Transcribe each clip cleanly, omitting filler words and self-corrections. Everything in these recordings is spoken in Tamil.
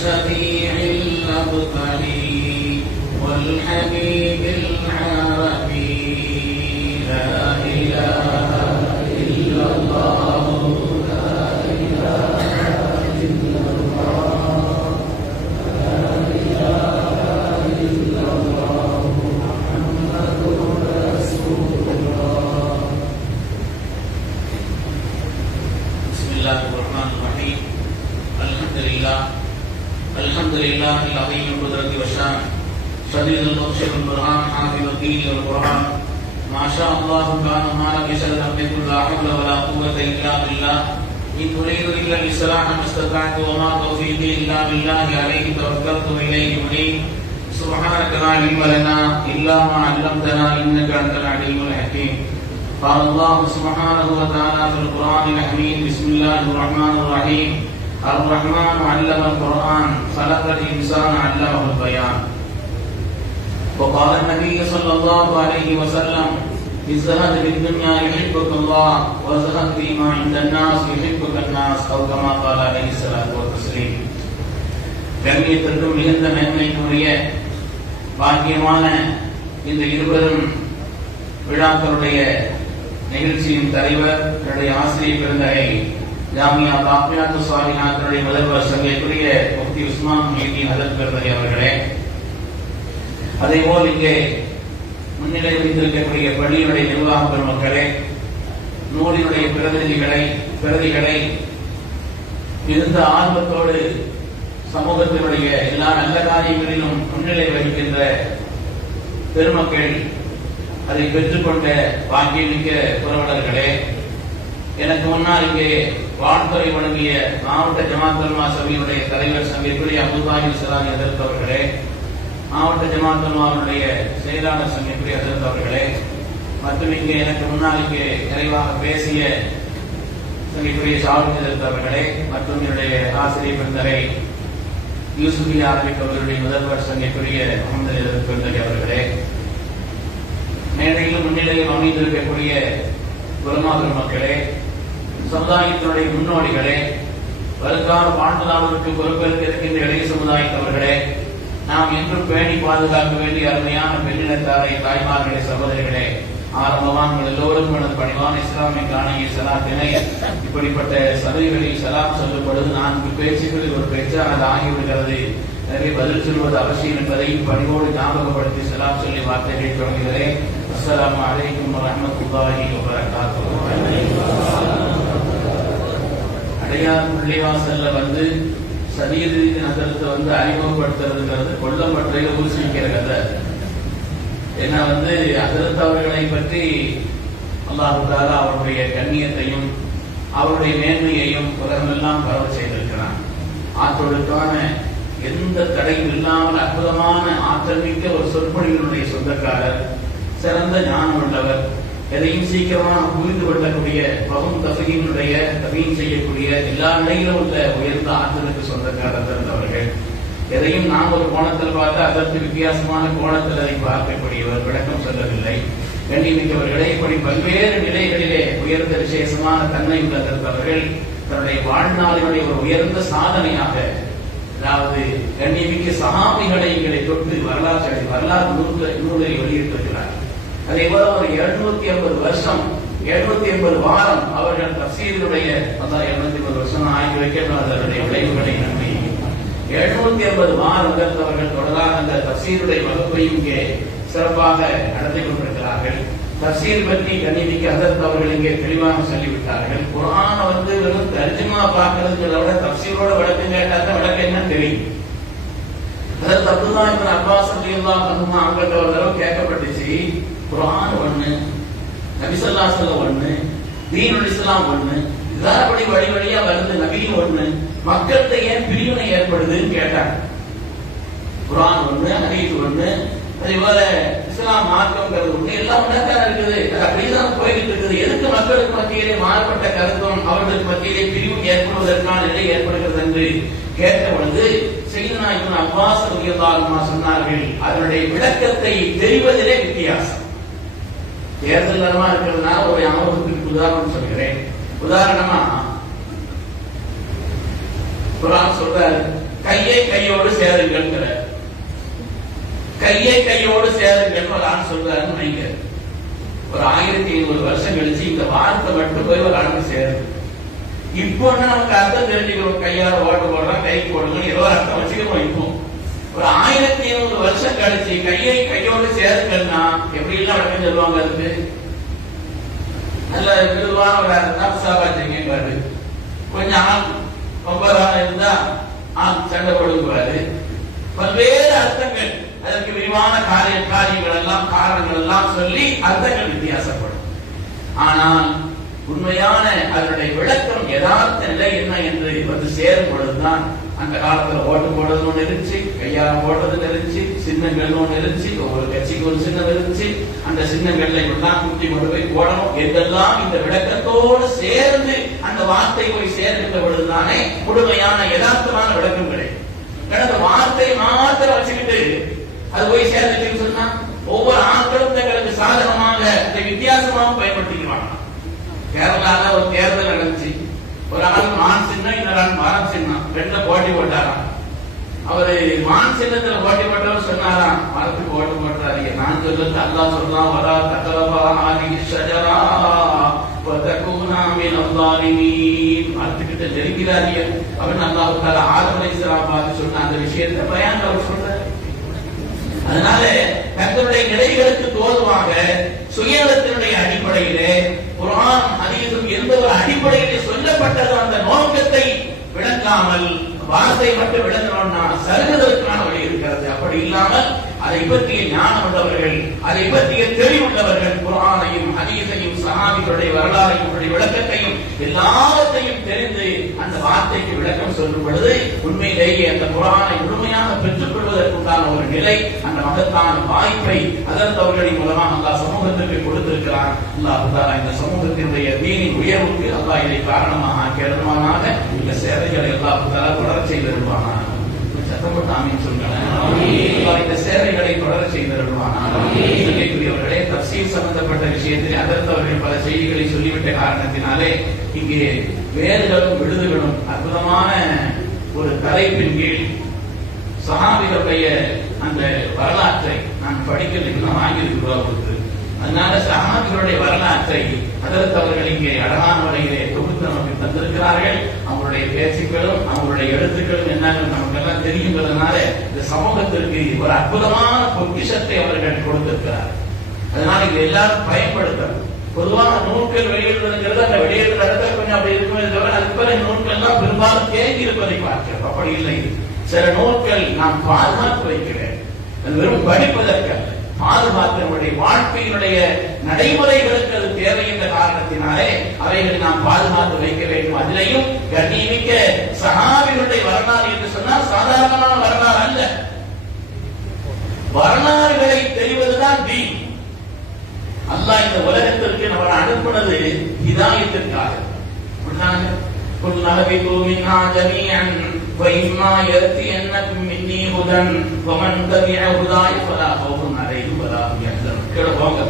الشفيع المبتلي والحبيب العربي لا إله إلا الله لا إله إلا الله لا إله إلا الله محمد رسول الله. بسم الله الرحمن الرحيم. الحمد لله العظيم القدرة والشان شديد البطش والبرهان حافظ الدين والقرآن ما شاء الله كان ما لم يشأ لم يكن لا حول ولا قوة إلا بالله إن أريد إلا الإصلاح ما استطعت وما توفيقي إلا بالله عليه توكلت وإليه أنيب سبحانك لا علم لنا إلا ما علمتنا إنك أنت العليم الحكيم. قال الله سبحانه وتعالى في القرآن الحميد بسم الله الرحمن الرحيم الرحمن علم القرآن خلق الإنسان علمه البيان. وقال النبي صلى الله عليه وسلم ازهد بالدنيا يحبك الله وازهد فيما عند الناس يحبك الناس أو كما قال عليه الصلاة والتسليم. கண்ணியத்திற்கும் மிகுந்த மேன்மைக்குரிய பாக்கியமான இந்த இருவரும் விழாக்களுடைய நிகழ்ச்சியின் தலைவர் என்னுடைய ஆசிரியர் பெருந்தகை ஜாமியா பாக்கியாத்து சாலிஹாத்துடைய முதல்வர் சங்கைக்குரிய முஃப்தி உஸ்மான் முஹிதீன் ஹஜரத் பெருந்தகை அவர்களே, அதேபோல் இங்கே முன்னிலை வைத்திருக்கக்கூடிய பள்ளியினுடைய நிர்வாக பெருமக்களே, நூலினுடைய பிரதிகளை மிகுந்த ஆர்வத்தோடு சமூகத்தினுடைய எல்லா நல்ல காரியங்களிலும் முன்னிலை வகிக்கின்ற பெருமக்கள், அதை பெற்றுக்கொண்ட பாக்கியமிக்க புரவலர்களே, எனக்கு முன்னால் இங்கே வாழ்த்துறை வழங்கிய மாவட்ட ஜமாத் உலமா சபையினுடைய தலைவர் சங்கைக்குரிய அபுதாஹிர் ஸலாஹி ஹஜரத் அவர்களே, மாவட்ட ஜமாத் உலமாவுடைய செயலாளர் சங்கைக்குரிய ஹஜரத் அவர்களே, மற்றும் இங்கே எனக்கு முன்னால் இங்கே நிறைவாக பேசிய சங்கைக்குரிய ஷாவுல் ஹஜரத் அவர்களே, மற்றும் என்னுடைய ஆசிரியர் பெருந்தகை யூசுஃபி அரபிக் அவர்களுடைய முதல்வர் சங்கைக்குரிய முகமது ஹஜரத் பெருந்தகை அவர்களே, மேடையிலும் முன்னிலையில் அமைந்திருக்கக்கூடிய உலமா பெருமக்களே, சமுதாயத்தினுடைய முன்னோடிகளே, வருங்கால வாழ்நாளுக்கு பொறுப்பேற்க இருக்கின்ற இளைய சமுதாயத்தவர்களே, நாம் என்றும் பேணி பாதுகாக்க வேண்டிய அருமையான பெண்ணினத்தாரை, தாய்மார்களே, சகோதரிகளே, ஆரம்பவான்கள் எல்லோரும் எனது பணிவான இஸ்லாமிய காணிய சலாத்தினை இப்படிப்பட்ட சபைகளில் சலாம் சொல்லப்படுவது 4 பேச்சுகளில் ஒரு பேச்சாக அது ஆகிவிடுகிறது. எனவே பதில் சொல்வது அவசியம் என்பதை பணிவோடு ஞாபகப்படுத்தி சலாம் சொல்லி வார்த்தைகளை தொடங்குகிறேன். அஸ்ஸலாமு அலைக்கும் வரஹ்மத்துல்லாஹி வபரகாத்துஹு. அடையார் பள்ளிவாசல்ல வந்து சதீதீன் ஹஜரத்தை வந்து அறிமுகப்படுத்துறதுங்கிறது கொல்லம்பற்றையில ஊசிக்கிற கதை. ஏன்னா வந்து ஹஜரத் அவர்களை பற்றி அல்லாஹ் தஆலா அவருடைய கண்ணியத்தையும் அவருடைய மேன்மையையும் உலகமெல்லாம் பரவ செய்திருக்கிறான். ஆற்றலுக்கான எந்த தடையும் இல்லாமல் அற்புதமான ஆற்றல் மிக்க ஒரு சொற்பொழிவினுடைய சொந்தக்காரர், சிறந்த ஞானம் உள்ளவர், எதையும் சீக்கிரமாக புரிந்து கொள்ளக்கூடிய பகும் தஃபீனுடைய தஃபீன் செய்யக்கூடிய எல்லா நிலையிலும் உள்ள உயர்ந்த ஆற்றலுக்கு சொந்தக்காரர் இருந்தவர்கள். எதையும் நாம் ஒரு கோணத்தில் பார்த்து அதற்கு வித்தியாசமான கோணத்தில் அதை பார்க்கக்கூடியவர், விளக்கம் சொல்லவில்லை. கண்ணியமிக்கவர்களே, இப்படி பல்வேறு நிலைகளிலே உயர்ந்த விசேஷமான தன்மை உள்ளவர்கள் தன்னுடைய வாழ்நாளினுடைய ஒரு உயர்ந்த சாதனையாக, அதாவது கண்ணியமிக்க சஹாபிகளை இங்களை தொட்டு வரலாறு நூலை வெளியிட்டிருக்கிறார். அதே போல ஒரு 750 வருஷம் 750 வாரம் அவர்கள் தஃசீருடைய 750 வருஷம் ஆகி வைக்கப்பட்டவர்களுடைய விளைவுகளை நம்பி 750 வாரங்கள் அவர்கள் தொடராக அந்த தஃசீருடைய வகுப்பையும் இங்கே சிறப்பாக நடத்தி கொண்டிருக்கிறார்கள். தஃசீர் பற்றி கண்ணியமிக்க ஹஜரத் அவர்கள் இங்கே தெளிவாக சொல்லிவிட்டார்கள். குர்ஆன வந்து வெறும் தர்ஜுமா பார்க்கறதுங்கிறத விட தஃசீரோட விளக்கம் கேட்டாக்க விளக்கம் என்ன தெரியும். ஹஜரத் அப்துல்லாஹ் இப்னு அப்பாஸ் ரலியல்லாஹு அன்ஹு அவங்கள்ட்ட ஒரு தடவை கேட்கப்பட்டுச்சு, குர்ஆன் ஒண்ணு, நபி ஸல்லல்லாஹு அலைஹி வஸல்லம் ஒண்ணு, தீனுல் இஸ்லாம் ஒண்ணு, இதாபடி வழி வழியா வருது, நபியும் ஒண்ணு, மக்கள்கிட்ட ஏன் பிரிவினை ஏற்படுதுன்னு கேட்டாங்க. குர்ஆன் ஒண்ணு, ஹதீஸ் ஒண்ணு, அதே போல இஸ்லாம் மார்க்கம்ங்கிறது ஒண்ணு, எல்லாம் ஒண்ணாதான் இருக்குது, அப்படிதான் போய்கிட்டு இருக்குது. எதுக்கு மக்களுக்கு மத்தியிலே மாறுபட்ட கருத்தும் அவர்களுக்கு மத்தியிலே பிரிவும் ஏற்படுவதற்கான நிலை ஏற்படுகிறது என்று கேட்ட பொழுது சையதுனா இப்னு அப்பாஸ் ரலியல்லாஹு அன்ஹு சொன்னார்கள், அதனுடைய விளக்கத்தை தெரிவதிலே வித்தியாசம். தேர்தல் நேரமா இருக்கிறதுனால ஒரு ஞாபகத்துக்கு உதாரணம் சொல்கிறேன். உதாரணமா குர்ஆன் சொல்றாரு, கையை கையோடு சேருங்கள். கையை கையோடு சேருங்கள் ஒரு ஆள் சொல்றாருன்னு வைங்க. ஒரு 1500 வருஷம் கழிச்சு இந்த வார்த்தை மட்டும் போய் ஒரு ஆளுக்கு சேருது. இப்போ நமக்கு அர்த்தம் தெரிஞ்சுக்கிறோம். கையால ஓட்டு போடுறோம், கை போடுங்க, ஏதோ அர்த்தம் வச்சுக்கிறோம். இப்போ ஒரு 1500 வருஷம் கழிச்சு கையை கையோடு சேருங்கன்னா எப்படி எல்லாம் வழக்கம் சொல்லுவாங்க. அதுக்கு நல்ல விருதுவான ஒரு அர்த்தம் சாபாச்சிருக்கேன். கொஞ்சம் ரொம்ப இருந்தா சண்டை கொடுக்குவாரு. பல்வேறு அர்த்தங்கள், அதற்கு விரிவான காரியங்கள் எல்லாம் காரணங்கள் எல்லாம் சொல்லி அர்த்தங்கள் வித்தியாசப்படும். ஆனால் உண்மையான அதனுடைய விளக்கம் யதார்த்த நிலை என்ன என்று வந்து சேரும் பொழுதுதான் அந்த காலத்துல ஓட்டு போடுறது ஒண்ணு இருந்துச்சு, கையால போடுறது இருந்துச்சு, சின்னங்கள் ஒண்ணு இருந்துச்சு, ஒவ்வொரு கட்சிக்கு ஒரு சின்னம் இருந்துச்சு. அந்த சின்னங்கள்ல எல்லாம் குட்டி கொண்டு போய் போடணும் என்றெல்லாம் இந்த விளக்கத்தோடு சேர்ந்து அந்த வார்த்தை போய் சேர்க்கின்ற பொழுதுதானே முழுமையான யதார்த்தமான விளக்கம் கிடைக்கும். அந்த வார்த்தை மாத்திரம் வச்சுக்கிட்டு அது போய் சேர்ந்துட்டு சொன்னா ஒவ்வொரு ஆட்களும் தங்களுக்கு சாதகமாக இதை வித்தியாசமாக பயன்படுத்திக்குவாங்க. கேரளால ஒரு தேர்தல் நடந்துச்சு. ஒரு ஆள் மான் சின்னம், இன்னொரு ஆள் மரம் சின்னம், ரெண்டு போட்டி போட்டாராம். அவரு மான் சின்னத்துல போட்டி போட்டவர் சொன்னாராம், மரத்துக்கு ஓட்டு போட்டாரு. நான் சொல்றது அல்லாஹ் சொல்றான், வரா தகவபா ஆதிகி ஷஜரா வதகுனா மினல் ஸாலிமீன். மரத்துக்கிட்ட நெருங்கிறாதீங்க அப்படின்னு அல்லாஹ் தஆலா ஆதம் அலைஹிஸ்ஸலாம் பார்த்து சொன்ன அந்த விஷயத்தை பயான் அவர் சொல்றாரு. அதனால தங்களுடைய நிலைகளுக்கு தோதுவாக சுயநலத்தினுடைய அடிப்படையிலே குர்ஆன் ஹதீஸும் எந்த ஒரு அடிப்படையிலே சொல்லப்பட்டதோ அந்த நோக்கத்தை விளக்காமல் வார்த்தை மட்டும் விளக்கணும்னா சருகுதலுக்கான வழி இருக்கிறது. அப்படி இல்லாமல் அதை பற்றிய ஞானம் உள்ளவர்கள், அதை பற்றிய தெளிவுள்ளவர்கள் குர்ஆனையும் ஹதீஸையும் சஹாபிகளுடைய வரலாறையும் விளக்கத்தையும் எல்லாவற்றையும் தெரிந்து அந்த வார்த்தைக்கு விளக்கம் சொல்லும் பொழுது உண்மையிலேயே அந்த குர்ஆனை முழுமையாக பெற்றுக் கொள்வதற்குண்டான ஒரு நிலை, அந்த மகத்தான வாய்ப்பை அதற்கு அவர்களின் மூலமாக அல்லாஹ் சமூகத்திற்கு கொடுத்திருக்கிறான். அல்லாஹ் தஆலா இந்த சமூகத்தினுடைய தீனின் உயர்வுக்கு அல்லாஹ் இதை காரணமாக ஆக்கியருள்வானாக. இந்த சேவைகளை அல்லாஹ் தஆலா தொடர செய்திருப்பானாக. சத்தப்பட்டு ஆமீன் சொல்லுங்கள். இந்த சேவைகளை தொடர செய்திருப்பானாக. சொல்லிக்கூடியவர்களே, தஃசீர் சம்பந்தப்பட்ட விஷயத்தில் அதற்கு அவர்கள் பல செய்திகளை சொல்லிவிட்ட காரணத்தினாலே இங்கே வேர்களும் விடுதுகளும் அற்புதமான ஒரு தலைப்பின் கீழ் சஹாபிகளுடைய அந்த வரலாற்றை நான் படிக்கிறதுக்கு வாங்கியிருக்கிறோம். அதனால சஹாபிகளுடைய வரலாற்றை அதற்கு அவர்கள் இங்கே அழகான முறையிலே தொகுத்து நமக்கு தந்திருக்கிறார்கள். அவங்களுடைய பேச்சுக்களும் அவங்களுடைய எழுத்துக்களும் என்னன்னு நமக்கு எல்லாம் தெரியுங்கிறதுனால இந்த சமூகத்திற்கு ஒரு அற்புதமான பொக்கிஷத்தை அவர்கள் கொடுத்திருக்கிறார். அதனால இது எல்லாரும் பயன்படுத்தணும். பொதுவாக நூல்கள் வெளியிடுவதுங்கிறது அந்த வெளியிடுற இடத்துல கொஞ்சம் அப்படி இருக்குமே தவிர அதுக்கு பிறகு நூல்கள்லாம் பெரும்பாலும் தேங்கி இருப்பதை பார்க்கிறோம். அப்படி இல்லை. சில நூல்கள் நாம் பாதுகாத்து வைக்கிறேன், வெறும் படிப்பதற்கல்ல, பாதுகாத்து நம்முடைய வாழ்க்கையினுடைய நடைமுறைகளுக்கு அது தேவை என்ற காரணத்தினாலே அவைகளை நாம் பாதுகாத்து வைக்க வேண்டும். அதிலையும் கண்ணியமிக்க சஹாபிகளுடைய வரலாறு என்று சொன்னால் சாதாரணமான வரலாறு அல்ல. வரலாறுகளை தெரிவதுதான் தீன். அல்லாஹ் இந்த உலகத்திற்கு நம்ம அனுப்புனது ஹிதாயத்திற்காக. قل اهبطوا منها جميعا وإما يأتينكم مني هدى فمن تبع هداي فلا خوف عليهم ولا هم يحزنون. கீழ போங்க,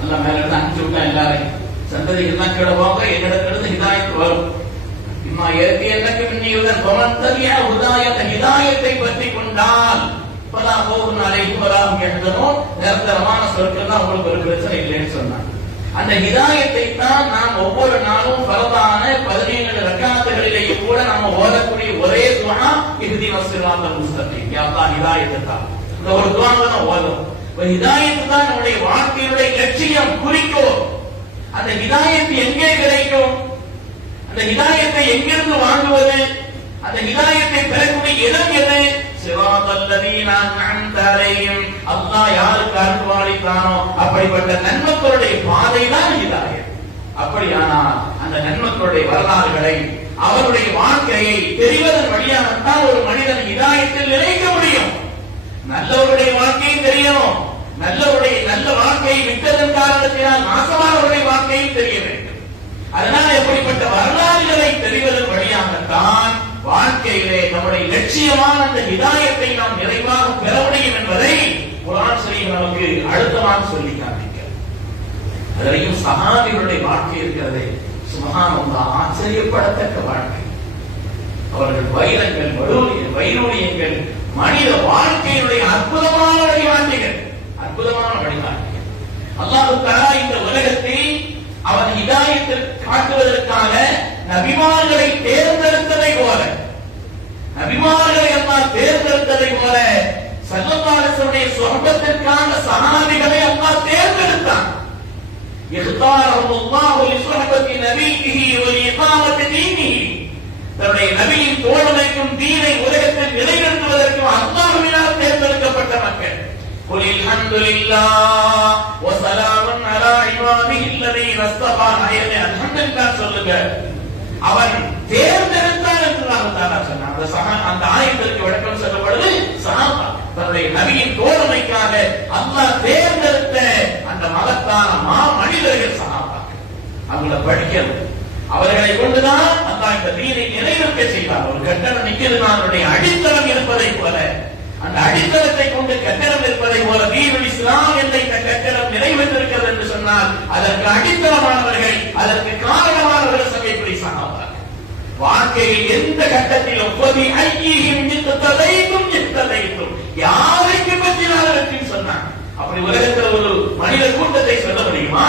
அல்லாஹ் மேல இருந்து அனுப்பிச்சு விட்டா எல்லாரையும் சந்ததிகள்லாம் கீழ போங்க, என்னிடத்திலிருந்து ஹிதாயத் வரும். இம்மா يأتينكم مني هدى فمن تبع هداي, ஹிதாயத்தை பற்றி கொண்டால் பலா கோபுன் அலைஹிம் வலா ஹும் யஹ்சனூன், நிரந்தரமான சொர்க்கம் தான், உங்களுக்கு ஒரு பிரச்சனை இல்லைன்னு சொன்னாங்க. அந்த ஹிதாயத்தை தான் நாம் ஒவ்வொரு நாளும் பரவான 17 ரக்காத்துகளிலேயும் கூட நம்ம ஓதக்கூடிய ஒரே துஆ இஹ்தினஸ் ஸிராத்தல் முஸ்தகீம். யா அல்லாஹ் ஹிதாயத்தை தா. இந்த ஒரு துஆவை தான் ஓதும். ஹிதாயத்து தான் நம்முடைய வாழ்க்கையுடைய லட்சியம், குறிக்கோள். அந்த ஹிதாயத்து எங்கே கிடைக்கும்? அந்த ஹிதாயத்தை எங்கிருந்து வாங்குவது? அந்த ஹிதாயத்தை பெறக்கூடிய இடம் எது? சிராத்தல்லதீன அன்அம்த அலைஹிம், அல்லாஹ் யாருக்கு அருள்வாளித்தானோ அப்படிப்பட்ட நன்மக்களுடைய பாதை தான் ஹிதாயத். அப்படியானால் அந்த நன்மக்களுடைய வரலாறுகளை, அவருடைய வாழ்க்கையை தெரிவதன் வழியாகத்தான் ஒரு மனிதன் ஹிதாயத்தில் நிலைக்க முடியும். நல்லவருடைய வாழ்க்கையை தெரியணும். நல்ல வாழ்க்கையை விட்டதன் காரணத்தினால் நாசமானவருடைய வாழ்க்கையும் தெரிய வேண்டும். அதனால எப்படிப்பட்ட வரலாறுகளை தெரிவதன் வழியாகத்தான் வாழ்க்கையிலே நம்முடைய லட்சியமான அந்த ஹிதாயத்தை நாம் நிறைவாக பெற முடியும் என்பதை குர்ஆன் ஷரீஃப் நமக்கு அழுத்தமாக சொல்லி காண்பிக்கிறது. அதிலேயும் சஹாபிகளுடைய வாழ்க்கை இருக்கிறது. சுப்ஹானல்லாஹ், ஆச்சரியப்படத்தக்க வாழ்க்கை. அவர்கள் வைரங்கள், வைரூரியங்கள், மனித வாழ்க்கையினுடைய அற்புதமான வழிகாட்டிகள், அற்புதமான வழிகாட்டிகள். அல்லாஹ் தஆலா இந்த உலகத்தில் அவன் ஹிதாயத்திற்கு காட்டுவதற்காக நபிமார்களை தேர்ந்தெடுத்ததை போல, நபிமார்களை அல்லாஹ் தேர்ந்தெடுத்ததை போல ஸல்லல்லாஹு அலைஹி வஸல்லம் சுஹபத்திற்கான சஹாபிகளை அல்லாஹ் தேர்ந்தெடுத்தான். இஹ்தாரஹுல்லாஹு லிசுஹபத்தி நபியிஹி வ லிஇகாமத்தி தீனிஹி, தன்னுடைய நபியின் தோழமைக்கும் தீனை உலகத்தில் நிலைநிறுத்துவதற்கும் அல்லாஹ்வினால் தேர்ந்தெடுக்கப்பட்ட மக்கள். குலில் ஹம்துலில்லாஹ் வ ஸலாமுன் அலா இபாதிஹி அல்லதீன இஸ்தஃபா, அல்ஹம்துலில்லாஹ் சொல்லுங்க. அவன் தேர்ந்தெடுத்தான் என்று அல்லாஹ் தஆலா சொன்னான். அந்த ஆயத்திற்கு விளக்கம் சொல்லப்படுது, சஹாபா தன்னுடைய நபியின் தோழமைக்காக அல்லாஹ் தேர்ந்தெடுத்த அந்த மகத்தான மனிதர்கள் சஹாபாக்கள். அவங்கள படிக்கணும், அவர்களை கொண்டுதான் அல்லாஹ் இந்த தீனை நிலைநிறுத்த செய்வார். ஒரு கட்டணம் நிற்கிறது, அவருடைய அடித்தளம் இருப்பதை போல, அந்த அடித்தளத்தை கொண்டு கட்டணம் இருப்பதை போல தீனுல் இஸ்லாம் என்ற இந்த கட்டணம் நிறைவேற்றிருக்கிறது என்று சொன்னால் அதற்கு அடித்தளமானவர்கள், அதற்கு காரணமானவர்கள் சகைப்படி சஹாபாக்கள். வாழ்க்கையில் எந்த கட்டத்திலும் பொதி ஐயீஹிம் இத்ததைத்தும் யாரை பின்பற்றினாலும் வெற்றின்னு சொன்னான். அப்படி உலகத்தில் ஒரு மனித கூட்டத்தை சொல்ல முடியுமா?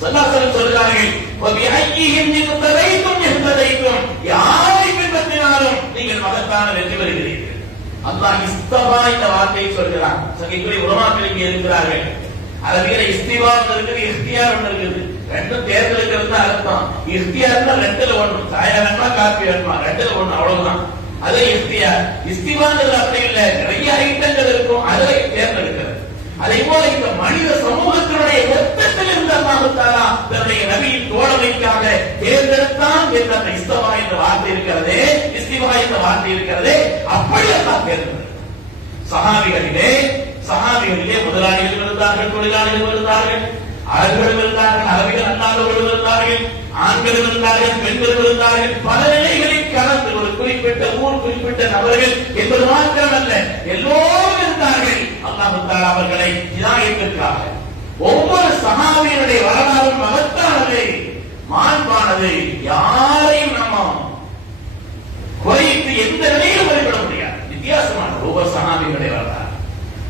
ஸல்லல்லாஹு சொல்கிறார்கள், பொதி ஐயீஹிம் இத்ததைத்தும் யாரை பின்பற்றினாலும் நீங்கள் மகத்தான வெற்றி பெறுகிறீர்கள். அல்லாஹ் இஸ்தஃபா இந்த வார்த்தையை சொல்கிறான். சகைக்குரிய உலமாக்கள் இங்கே இருக்கிறார்கள். அரபியில இஸ்திவா இருக்குது, இஹ்தியார் ஒன்று இருக்குது. ரெண்டும் தேர்ந்தெடுக்கிறது தான் அர்த்தம். இஹ்தியார்னா ரெண்டுல ஒன்று, சாயா வேணுமா காப்பி வேணுமா, ரெண்டுல ஒன்று, அவ்வளவுதான். அது இஹ்தியார். இஸ்திவாங்கிறது அப்படி இல்லை, நிறைய ஐட்டங்கள் இருக்கும், அதை தேர்ந்தெடுக்கிறது. அதே போல இந்த மனித சமூகத்தினுடைய மொத்தத்தில் இருந்த அல்லாஹ் தஆலா தன்னுடைய நபியின் தோழமைக்காக தேர்ந்தெடுத்தான் என்ற அந்த இஸ்திவா என்ற வார்த்தை இருக்கிறதே, இஸ்திவா என்ற வார்த்தை இருக்கிறதே, அப்படி அல்லாஹ் தேர்ந்தெடுத்தார். சஹாபிகளிலே முதலாளிகள் இருந்தார்கள், தொழிலாளிகள் இருந்தார்கள், அரபுகள் இருந்தார்கள், அரபிகள் அல்லாதவர்கள் இருந்தார்கள், ஆண்கள் இருந்தார்கள், பெண்கள் இருந்தார்கள். பல நிலைகளில் கலந்து ஒரு குறிப்பிட்ட ஊர், குறிப்பிட்ட நபர்கள் என்பது மாத்திரமல்ல, எல்லோரும் இருந்தார்கள். அல்லாஹ் தஆலா அவர்களை ஹிதாயத்திற்காக. ஒவ்வொரு சஹாபியினுடைய வரலாறும் மகத்தானது, மாண்பானது. யாரையும் நம்ம குறைத்து எந்த நிலையிலும் வழிபட முடியாது. வித்தியாசமான ஒவ்வொரு சஹாபியினுடைய வரலாறு.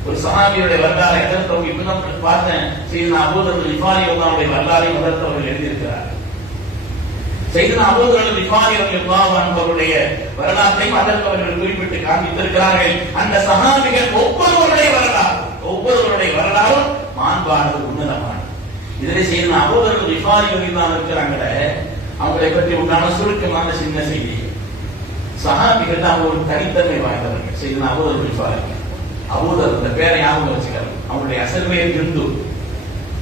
ஒரு சஹாபியுடைய வரலாறு எதற்கு இப்பதான் பார்த்தேன். சையதுனா அபூதர் ரிஃபாரி அவர்களுடைய வரலாறை முதல்ல அவர்கள் எழுதியிருக்கிறார். சையதுனா அபூதர் ரிஃபாரி அவர்களுடைய வரலாற்றையும் அதற்கு அவர்கள் குறிப்பிட்டு காண்பித்திருக்கிறார்கள். அந்த சஹாபிகள் ஒவ்வொருவருடைய வரலாறும் மாண்பானது, உன்னதமானது. இதிலே சையதுனா அபூதர் ரிஃபாரி அவர்கள் இருக்கிறாங்களே, அவங்களை பற்றி உண்டான சுருக்கமான சின்ன செய்தி. சஹாபிகள் அவங்க ஒரு தனித்தன்மை வாய்ந்தவர்கள். சையதுனா அபூதர் ரிஃபாரி, அபூதர் இந்த பேரை ஞாபகம் வச்சுக்கிறார். அவங்களுடைய அசல் பெயர் இந்து,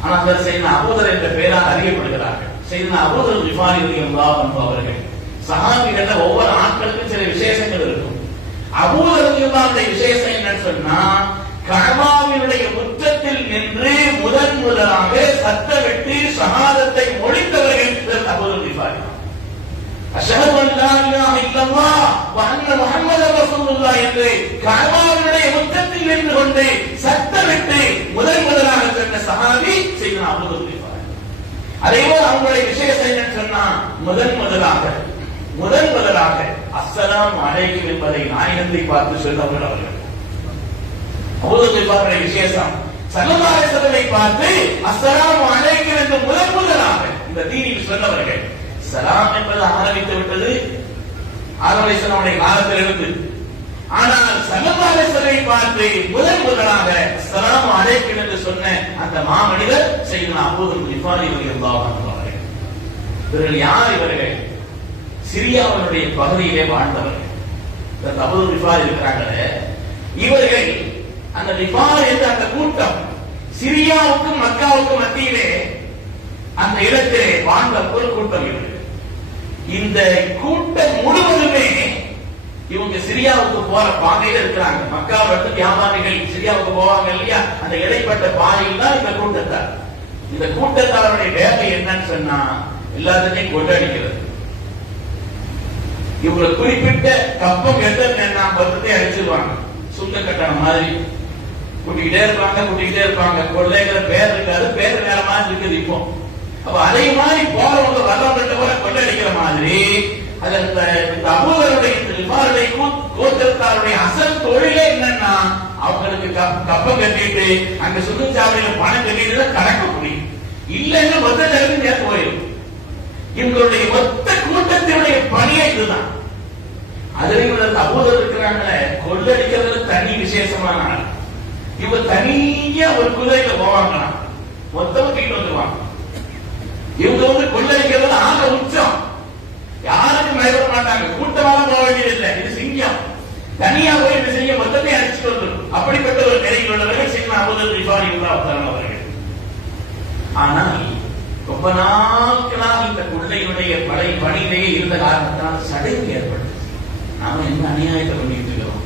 ஆனால் சையதுனா அபூதர் என்ற பெயரால் அறியப்படுகிறார்கள். சையதுனா அபூதர் ரிஃபாரி ரலியல்லாஹு அன்ஹு அவர்கள் சஹாபிகள்ல ஒவ்வொரு ஆட்களுக்கும் சில விசேஷங்கள் இருக்கும். அபூதர் ரலியல்லாஹுடைய விசேஷம் என்னன்னு சொன்னா, கஅபாவினுடைய முற்றத்தில் நின்று முதலாக சத்தமிட்டு ஷஹாதத்தை மொழிந்தவர்கள் அபூதர் ரிஃபாரி. அஷ்ஹது அன் லா இலாஹ இல்லல்லாஹ் வ அன்ன முஹம்மதர் ரசூலுல்லாஹ் என்று கஅபாவினுடைய முற்றத்தில் நின்று கொண்டு சத்தமிட்டு முதலாக சொன்ன சஹாபி சையதுனா அபூதர் ரிஃபாரி. அதேபோல அவங்களுடைய விசேஷம் என்னன்னு சொன்னா, முதலாக அஸ்ஸலாமு அலைக்கும் என்பதை நாயகத்தை பார்த்து சொன்னவர்கள் அவர்கள். அபூதர் ரிஃபாரியுடைய விசேஷம், ஸல்லல்லாஹு அலைஹி வஸல்லம் பார்த்து அஸ்ஸலாமு அலைக்கும் என்று முதலாக இந்த தீனில் சொன்னவர்கள். சலாம் என்பது ஆரம்பித்து விட்டது ஆதம் அலைஹிஸ்ஸலாமுடைய காலத்தில் இருந்து. ஆனால் ஸல்லல்லாஹு அலைஹி வஸல்லம் பார்த்து முதலாக அஸ்ஸலாமு அலைக்கும் என்று சொன்ன அந்த மாமனிதர் சையதுனா அபூதர் ரிஃபாரி ரலியல்லாஹு அன்ஹு அவர்கள். இவர்கள் யார்? இவர்கள் சிரியாவுடைய பகுதியிலே வாழ்ந்தவர்கள். இந்த அபூதர் ரிஃபாரி இருக்கிறாங்களே, இவர்கள் அந்த ரிஃபாரி என்ற அந்த கூட்டம் சிரியாவுக்கும் மக்காவுக்கும் மத்தியிலே அந்த இடத்திலே வாழ்ந்த ஒரு கூட்டம். இவர்கள் இந்த கூட்டம் முழுவதுமே இவங்க சிரியாவுக்கு போற பாதையில இருக்கிறாங்க. மக்காவை விட்டு வியாபாரிகள் சிரியாவுக்கு போவாங்க இல்லையா, அந்த இடைப்பட்ட பாதையில் தான் இந்த கூட்டத்தார். இந்த கூட்டத்தாருடைய வேலை என்னன்னு சொன்னா, எல்லாத்தையும் கொள்ளடிக்கிறது. இவங்களை குறிப்பிட்ட கப்பம் எத்தனை பத்தத்தை அடிச்சிருவாங்க, சுங்க கட்டணம் மாதிரி கூட்டிக்கிட்டே இருப்பாங்க. கொள்ளைங்கிற பேர் இருக்காது, பேர் வேற மாதிரி இருக்குது. இப்போ அப்ப அதே மாதிரி போறவங்க வர்றவங்கள்ட்ட கூட கொள்ளடிக்கிற மாதிரி அந்த அபூதருடைய கோத்திரத்தாருடைய அசல் தொழிலே என்னன்னா அவங்களுக்கு கப்பம் கட்டிட்டு அங்க சுற்றுச்சாவடியில பணம் கட்டிட்டு தான் கடக்க முடியும். இல்லைன்னு மொத்த நேரத்தில் போயிடும். இவங்களுடைய மொத்த கூட்டத்தினுடைய பணியே இதுதான். அதுல அபூதர் இருக்கிறாங்களே, கொள்ளடிக்கிறது தனி விசேஷமான ஆள். இவங்க தனியா ஒரு குதிரையில போவாங்களாம், மொத்தம் தூக்கிட்டு வந்துருவாங்க. இவங்க வந்து கொள்ளடிக்கிறது ஆக உச்சம், யாருக்கும் பயப்பட மாட்டாங்க, கூட்டமாக போக வேண்டியதில்லை. இது சிங்கம், தனியா போய் இந்த சிங்கம் மொத்தத்தை அடிச்சுட்டு வந்துடும். அப்படிப்பட்ட ஒரு நிலையில் உள்ளவர்கள் சின்ன அபூதர் கிஃபாரி அவர்கள். ஆனால் ரொம்ப நாட்களாக இந்த கொள்ளையுடைய பணியிலேயே இருந்த காரணத்தினால் சடங்கு ஏற்பட்டது. நாம என்ன அநியாயத்தை பண்ணிட்டு இருக்கிறோம்,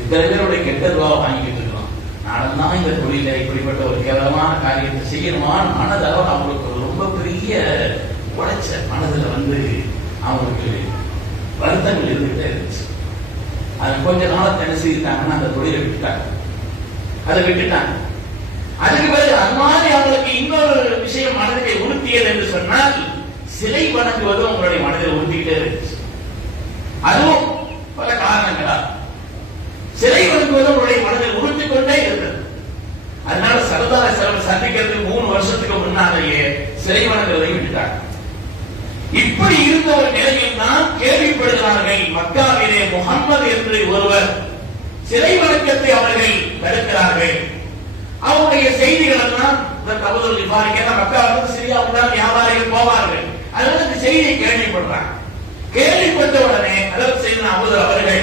இத்தனை பேருடைய கெட்ட துவா வாங்கிட்டு இருக்கிறோம். நாளெல்லாம் இந்த தொழில இப்படிப்பட்ட ஒரு கேவலமான காரியத்தை செய்யணுமான மனதளவு அவங்களுக்கு ரொம்ப பெரிய உழைச்ச மனதுல வந்து அவங்களுக்கு வருத்தங்கள் இருந்துகிட்டே இருந்துச்சு. அது கொஞ்ச நாள் என்ன செய்தாங்கன்னா அந்த தொழிலை விட்டுட்டாங்க. அதை விட்டுட்டாங்க. அதுக்கு பிறகு அது மாதிரி அவங்களுக்கு இன்னொரு விஷயம் மனதை உறுத்தியது என்று சொன்னால், சிலை வணங்குவது உங்களுடைய மனதில் உறுத்திக்கிட்டே இருந்துச்சு. அதுவும் பல காரணங்களால் சிலை வணங்குவது உங்களுடைய மனதில் உறுத்திக் கொண்டே இருந்தது. அதனால சரதார செலவு சந்திக்கிறதுக்கு 3 வருஷத்துக்கு முன்னாலேயே சிலை வணங்குவதை விட்டுட்டாங்க. இப்படி இருந்த ஒரு நிலையில் தான் கேள்விப்படுகிறார்கள், மக்காவிலே முகம்மது என்று ஒருவர் சிலை வணக்கத்தை அவர்கள் தடுக்கிறார்கள். அவருடைய செய்திகள் எல்லாம் அபூதர் கிஃபாரிக்கு மக்காவிலிருந்து சிரியாவுடன் வியாபாரிகள் போவார்கள். அதனால இந்த செய்தியை கேள்விப்படுறாங்க. கேள்விப்பட்ட உடனே அதற்கு செய்த அபூதர் அவர்கள்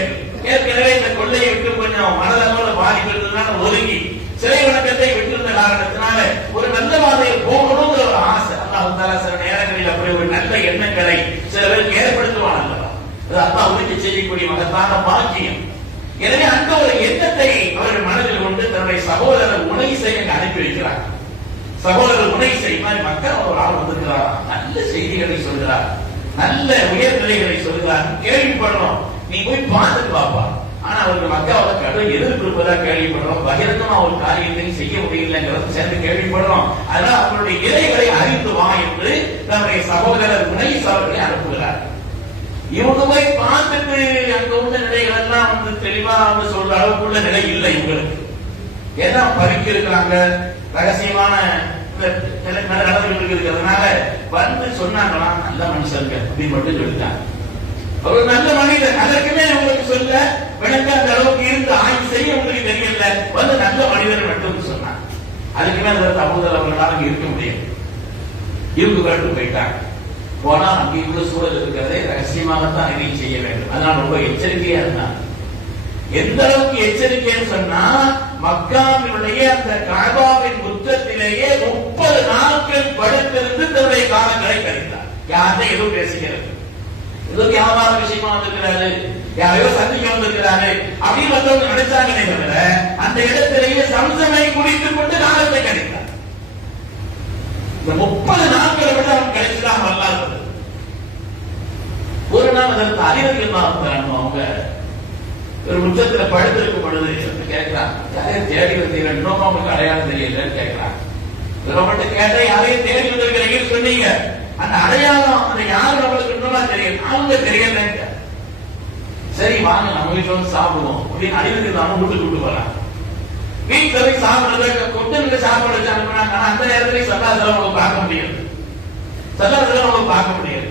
ஏற்கனவே இந்த கொள்ளையை விட்டு கொஞ்சம் மனதளவுல பாதிப்பு இருந்ததுனால ஒதுங்கி சிலை வணக்கத்தை விட்டிருந்த காரணத்தினால ஒரு நல்ல பாதையில் போகணுங்கிற ஒரு ஆசை, அல்லாஹ் தஆலா சில நேரங்களில் அப்படி ஒரு நல்ல எண்ணங்களை சில பேருக்கு ஏற்படுத்துவான் அல்லவா, அது அல்லாஹ் உறுதி செய்யக்கூடிய மகத்தான பாக்கியம். எனவே அந்த ஒரு எண்ணத்தை அவர்கள் மனதில் கொண்டு தன்னுடைய சகோதரர் உனைசை அனுப்பி வைக்கிறார். சகோதரர் உனைசை மாதிரி மக்கள் ஒரு ஆள் வந்திருக்கிறார், நல்ல செய்திகளை சொல்கிறார், நல்ல உயர்நிலைகளை சொல்கிறார், கேள்விப்படுறோம், நீ போய் பார்த்துட்டு பாப்பா. ஆனா அவருக்கு மக்காவோட கடும் எதிர்ப்பு இருப்பதா கேள்விப்படுறோம், பகிரங்கமா ஒரு காரியத்தையும் செய்ய முடியலங்கிறது சேர்ந்து கேள்விப்படுறோம். அதனால அவருடைய இறைகளை அறிந்து வா என்று தன்னுடைய சகோதரர் உனைஸ் அவர்களை அனுப்புகிறார். இவங்க போய் பார்த்துட்டு அங்க உள்ள நிலைகள் எல்லாம் வந்து தெளிவா வந்து சொல்ற அளவுக்குள்ள நிலை இல்லை இவங்களுக்கு. ஏன்னா பறிக்க இருக்கிறாங்க, ரகசியமான நடவடிக்கை இருக்கிறதுனால வந்து சொன்னாங்களாம், நல்ல மனுஷங்க அப்படி மட்டும் சொல்லிட்டாங்க. ஒரு நல்ல மனிதர், அதற்குமே உங்களுக்கு சொல்ல விளக்காத அளவுக்கு இருந்து ஆய்வு செய்ய உங்களுக்கு தெரியல, வந்து நல்ல மனிதர் மட்டும் சொன்னாங்க. அதுக்குமே அந்த அபூதர் அவர்களால் இருக்க முடியாது. இவங்க கட்டு போயிட்டாங்க. போனா அங்கே இவ்வளவு சூழல் இருக்கிறதே ரகசியமாகத்தான் இதையும் செய்ய வேண்டும். அதனால ரொம்ப எச்சரிக்கையா இருந்தாங்க. எந்த அளவுக்கு எச்சரிக்கைன்னு சொன்னா, மக்காவினுடைய அந்த கஅபாவின் முற்றத்திலேயே 30 நாட்கள் படுத்திருந்து தன்னுடைய காலங்களை கழித்தார். யார்கிட்ட எதுவும் பேசுகிறது, ஏதோ வியாபார விஷயமா வந்திருக்கிறாரு, யாரையோ சந்திக்க வந்திருக்கிறாரு அப்படின்னு வந்தவங்க நினைச்சாங்களே தவிர அந்த இடத்திலேயே சம்சமை குடித்துக் கொண்டு காலத்தை கழித்தார். இந்த 30 நாட்களை விட அவன் கழிச்சுதான் வரலாறு. ஒரு நாள் அதற்கு அறிவர்கள் அவங்க ஒரு முற்றத்துல படுத்திருக்கும் பொழுது கேட்கிறான், யாரையும் தேடி வந்தீங்க, இன்னும் அவங்களுக்கு அடையாளம் தெரியலன்னு கேட்கிறான். மட்டும் கேட்டா யாரையும் தேடி வந்திருக்கிறீங்கன்னு சொன்னீங்க, அந்த அடையாளம் அந்த யாரும் நம்மளுக்கு இன்னுமா தெரியும், அவங்க தெரியல. சரி வாங்க நம்ம வீட்டுல வந்து சாப்பிடுவோம் அப்படின்னு அறிவர்கள் நம்ம வீட்டுக்கு கூட்டு போறாங்க. வீட்டுல போய் சாப்பிடுறத கொண்டு சாப்பாடு வச்சு அனுப்புனாங்க. ஆனா அந்த நேரத்துல சல்லாசலம் பார்க்க முடியாது, சல்லாசலம் பார்க்க முடியாது.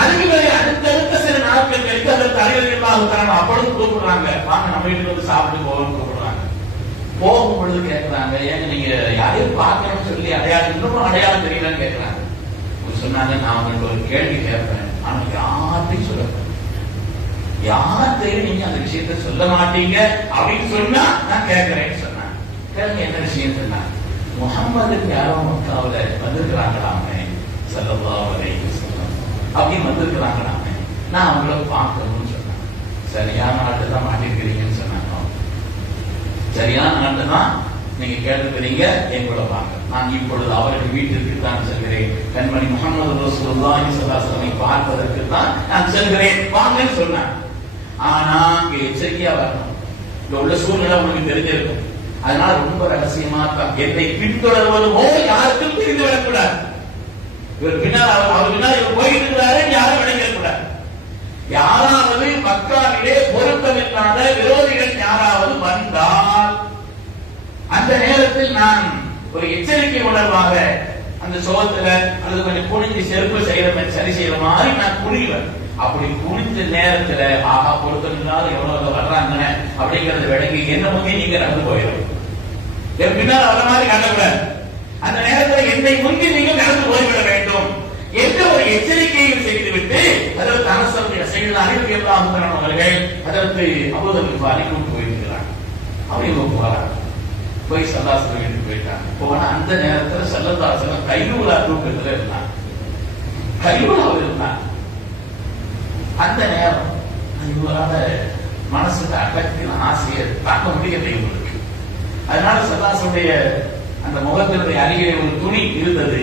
அதுக்கு பிறகு அடுத்தடுத்த சில நாட்கள் கழித்து அதற்கு அறிவர்கள் அப்பொழுது கூப்பிடுறாங்க, வாங்க நம்ம வீட்டுக்கு வந்து சாப்பிட்டு போகணும்னு கூப்பிடுறாங்க. போகும் பொழுது கேட்கிறாங்க, ஏங்க நீங்க யாரையும் பார்க்கணும்னு சொல்லி அடையாளம் இன்னும் அடையாளம் தெரியலன்னு கேட்கிறாங்க. சொன்னாங்க, நான் உங்களுக்கு ஒரு கேள்வி கேட்பேன், ஆனா யார்ட்டையும் சொல்லப்பேன், யார்கிட்டையும் நீங்க அந்த விஷயத்த சொல்ல மாட்டீங்க அப்படின்னு சொன்னா நான் கேட்கிறேன்னு சொன்னாங்க. கேளுங்க என்ன விஷயம் சொன்னாங்க. முகம்மதுக்கு யாரோ மக்காவுல வந்திருக்கிறாங்களாமே, ஸல்லல்லாஹு அலைஹி வஸல்லம் அப்படின்னு வந்திருக்கிறாங்களாமே, நான் அவங்கள பார்க்கணும்னு சொன்னாங்க. சரியான நாட்டு தான் மாட்டிருக்கிறீங்கன்னு சொன்னாங்க. சரியான நாட்டு தான் நீங்க கேட்டிருக்கிறீங்க, எங்களோட வாங்க, நான் இப்பொழுது அவர்கள் வீட்டிற்கு தான் செல்கிறேன், கண்மணி முஹம்மது ரசூலுல்லாஹி ஸல்லல்லாஹு அலைஹி வஸல்லம் பார்ப்பதற்கு தான் நான் செல்கிறேன், வாங்கன்னு சொன்னாங்க. ஆனா இங்க எச்சரிக்கையா வரணும், இங்க உள்ள சூழ்நிலை உங்களுக்கு தெரிஞ்சிருக்கும். அதனால ரொம்ப ரகசியமா என்னை பின்தொடர்வது போல யாருக்கும் தெரிந்து விடக்கூடாது. இவர் பின்னால் அவர் பின்னால் இவர் போயிட்டு இருக்கிறாரு யாரும் விளங்கிடக்கூடாது. யாராவது மக்காவிலே பொருத்தமில்லாத விரோதிகள் யாராவது வந்தால் அந்த நேரத்தில் நான் ஒரு எச்சரிக்கை உணர்வாக அந்த சோகத்துல அல்லது கொஞ்சம் குனிஞ்சு செருப்பு செய்யற சரி செய்யற மாதிரி நான் குனிவேன். அப்படி குனிஞ்ச நேரத்துல ஆகா பொருத்தமில்லாத எவ்வளவு வர்றாங்க அப்படிங்கறது விளங்கி என்ன முன்னே நீங்க நடந்து போயிடும். என் பின்னால் வர மாதிரி காட்டக்கூடாது. அந்த நேரத்தில் என்னை முந்தி நீங்கள் நடந்து போய்விட வேண்டும் என்ற ஒரு எச்சரிக்கையும் செய்துவிட்டு அதற்கு அரசருடைய செய்த அறிவு எல்லாம் அவர்கள் அதற்கு அபூதர் பாரி கூட்டு போயிருக்கிறார். அவங்க போறாங்க, போய் சல்லாசலம் எடுத்து போயிட்டாங்க. போனா அந்த நேரத்தில் சல்லல்லாஹு கையூலா தூக்கத்துல இருந்தாங்க, கையூலாவில் இருந்தாங்க. அந்த நேரம் கையூலால மனசுக்கு அகத்தின் ஆசையை தாக்க முடியவில்லை உங்களுக்கு. அதனால சல்லாசனுடைய அந்த முகத்தினுடைய அருகே ஒரு துணி இருந்தது.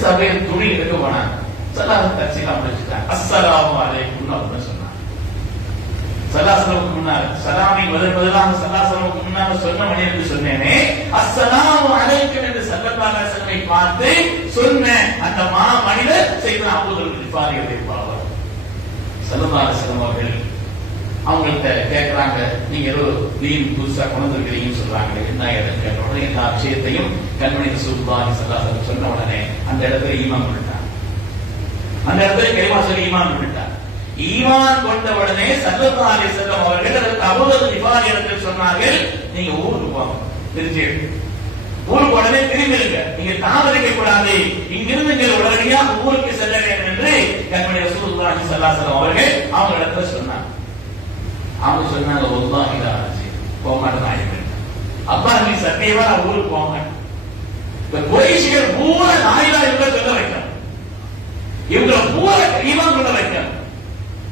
சபைய துணி எடுக்க போனாங்க. சல்லாசன் தச்சிலாம் முடிச்சுட்டாங்க. அஸ்ஸலாமு அலைக்கும் அப்படின்னு சொன்னாங்க. சல்லாசனுக்கு முன்னால சலாமி பதிலாக சல்லாசனுக்கு முன்னால சொன்ன மனிதனுக்கு சொன்னேனே அஸ்ஸலாமு அலைக்கும் என்று ஸல்லல்லாஹு அலைஹி வஸல்லம் பார்த்து சொன்ன அந்த மனிதர் செய்த அபூதர் கிஃபாரியை பாவர். ஸல்லல்லாஹு அலைஹி வஸல்லம் அவர்கள் அவங்கள்ட்ட கேட்கிறாங்க, நீங்க ஏதோ தீன் புதுசா கொண்டு வந்திருக்கிறீங்கன்னு சொல்றாங்க, என்ன கேட்ட உடனே எல்லா விஷயத்தையும் கண்மணி ரசூலுல்லாஹி ஸல்லல்லாஹு அலைஹி வஸல்லம் சொன்ன உடனே அந்த இடத்துல ஈமான் கொண்டுட்டாங்க. அந்த இடத்துல கலிமா சொல்லி ஈமான் கொண்டுட்டாங்க. ஈமான் கொண்ட உடனே ஸல்லல்லாஹு அலைஹி வஸல்லம் அவர்கள் அதற்கு அபூதர் கிஃபாரி இடத்தில் சொன்னார்கள், நீங்க ஊருக்கு போங்க, திருச்சி ஊருக்கு உடனே திரும்பிடுங்க, நீங்க தாமதிக்க கூடாது, இங்கிருந்து நீங்கள் உடனடியாக ஊருக்கு செல்ல வேண்டும் என்று கண்மணி ரசூலுல்லாஹி ஸல்லல்லாஹு அலைஹி வஸல்லம் அவர்கள் அவங்க இடத்துல சொன்னாங்க. அவங்க சொன்னாங்க, வல்லாஹி லா அஜி போக மாட்டேன். அப்பா நீ சத்தியமா நான் ஊருக்கு போக மாட்டேன். இந்த குறைஷிகள் பூரா நாயிலா இவங்க சொல்ல வைக்கணும், இவங்களை பூரா ஈமான் கொள்ள வைக்கணும்.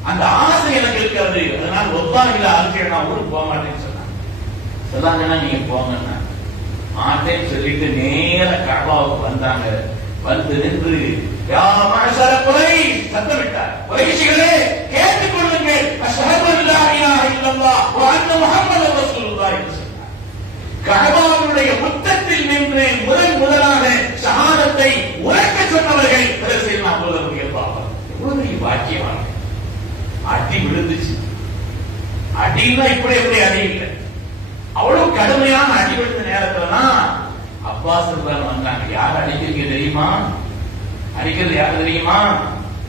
அந்த ஆசை எனக்கு இருக்கிறது. அதனால வல்லாஹி லா அஜி நான் ஊருக்கு போக மாட்டேன்னு சொன்னாங்க. சொன்னாங்கன்னா நீங்க போங்கன்னா மாட்டேன்னு சொல்லிட்டு நேர கஅபாவுக்கு வந்தாங்க. வந்து நின்று யா மஅஷர குறைஷ் சத்தமிட்டார், குறைஷிகளே கேட்டுக் கொள்ளுங்கள், அஷ்ஹது அல்லா இலாஹ இல்லல்லாஹ் வ அன்ன முஹம்மதர் ரசூலுல்லாஹ் என்று சொன்னார். கஅபாவுடைய முத்தத்தில் நின்று முதலாக ஷஹாதத்தை உரைக்க சொன்னவர்கள் ரசூலுல்லாஹி அபூதர் பாவர். எவ்வளவு பாக்கியவான். அடி விழுந்துச்சு. அடினா இப்படி எப்படி அடி இல்லை, அவ்வளவு கடுமையான அடி விழுந்த நேரத்துலதான் அப்பாஸ் வந்தாங்க. யார் அடிக்கிறீங்க தெரியுமா? அடிக்கிறது யாரு தெரியுமா?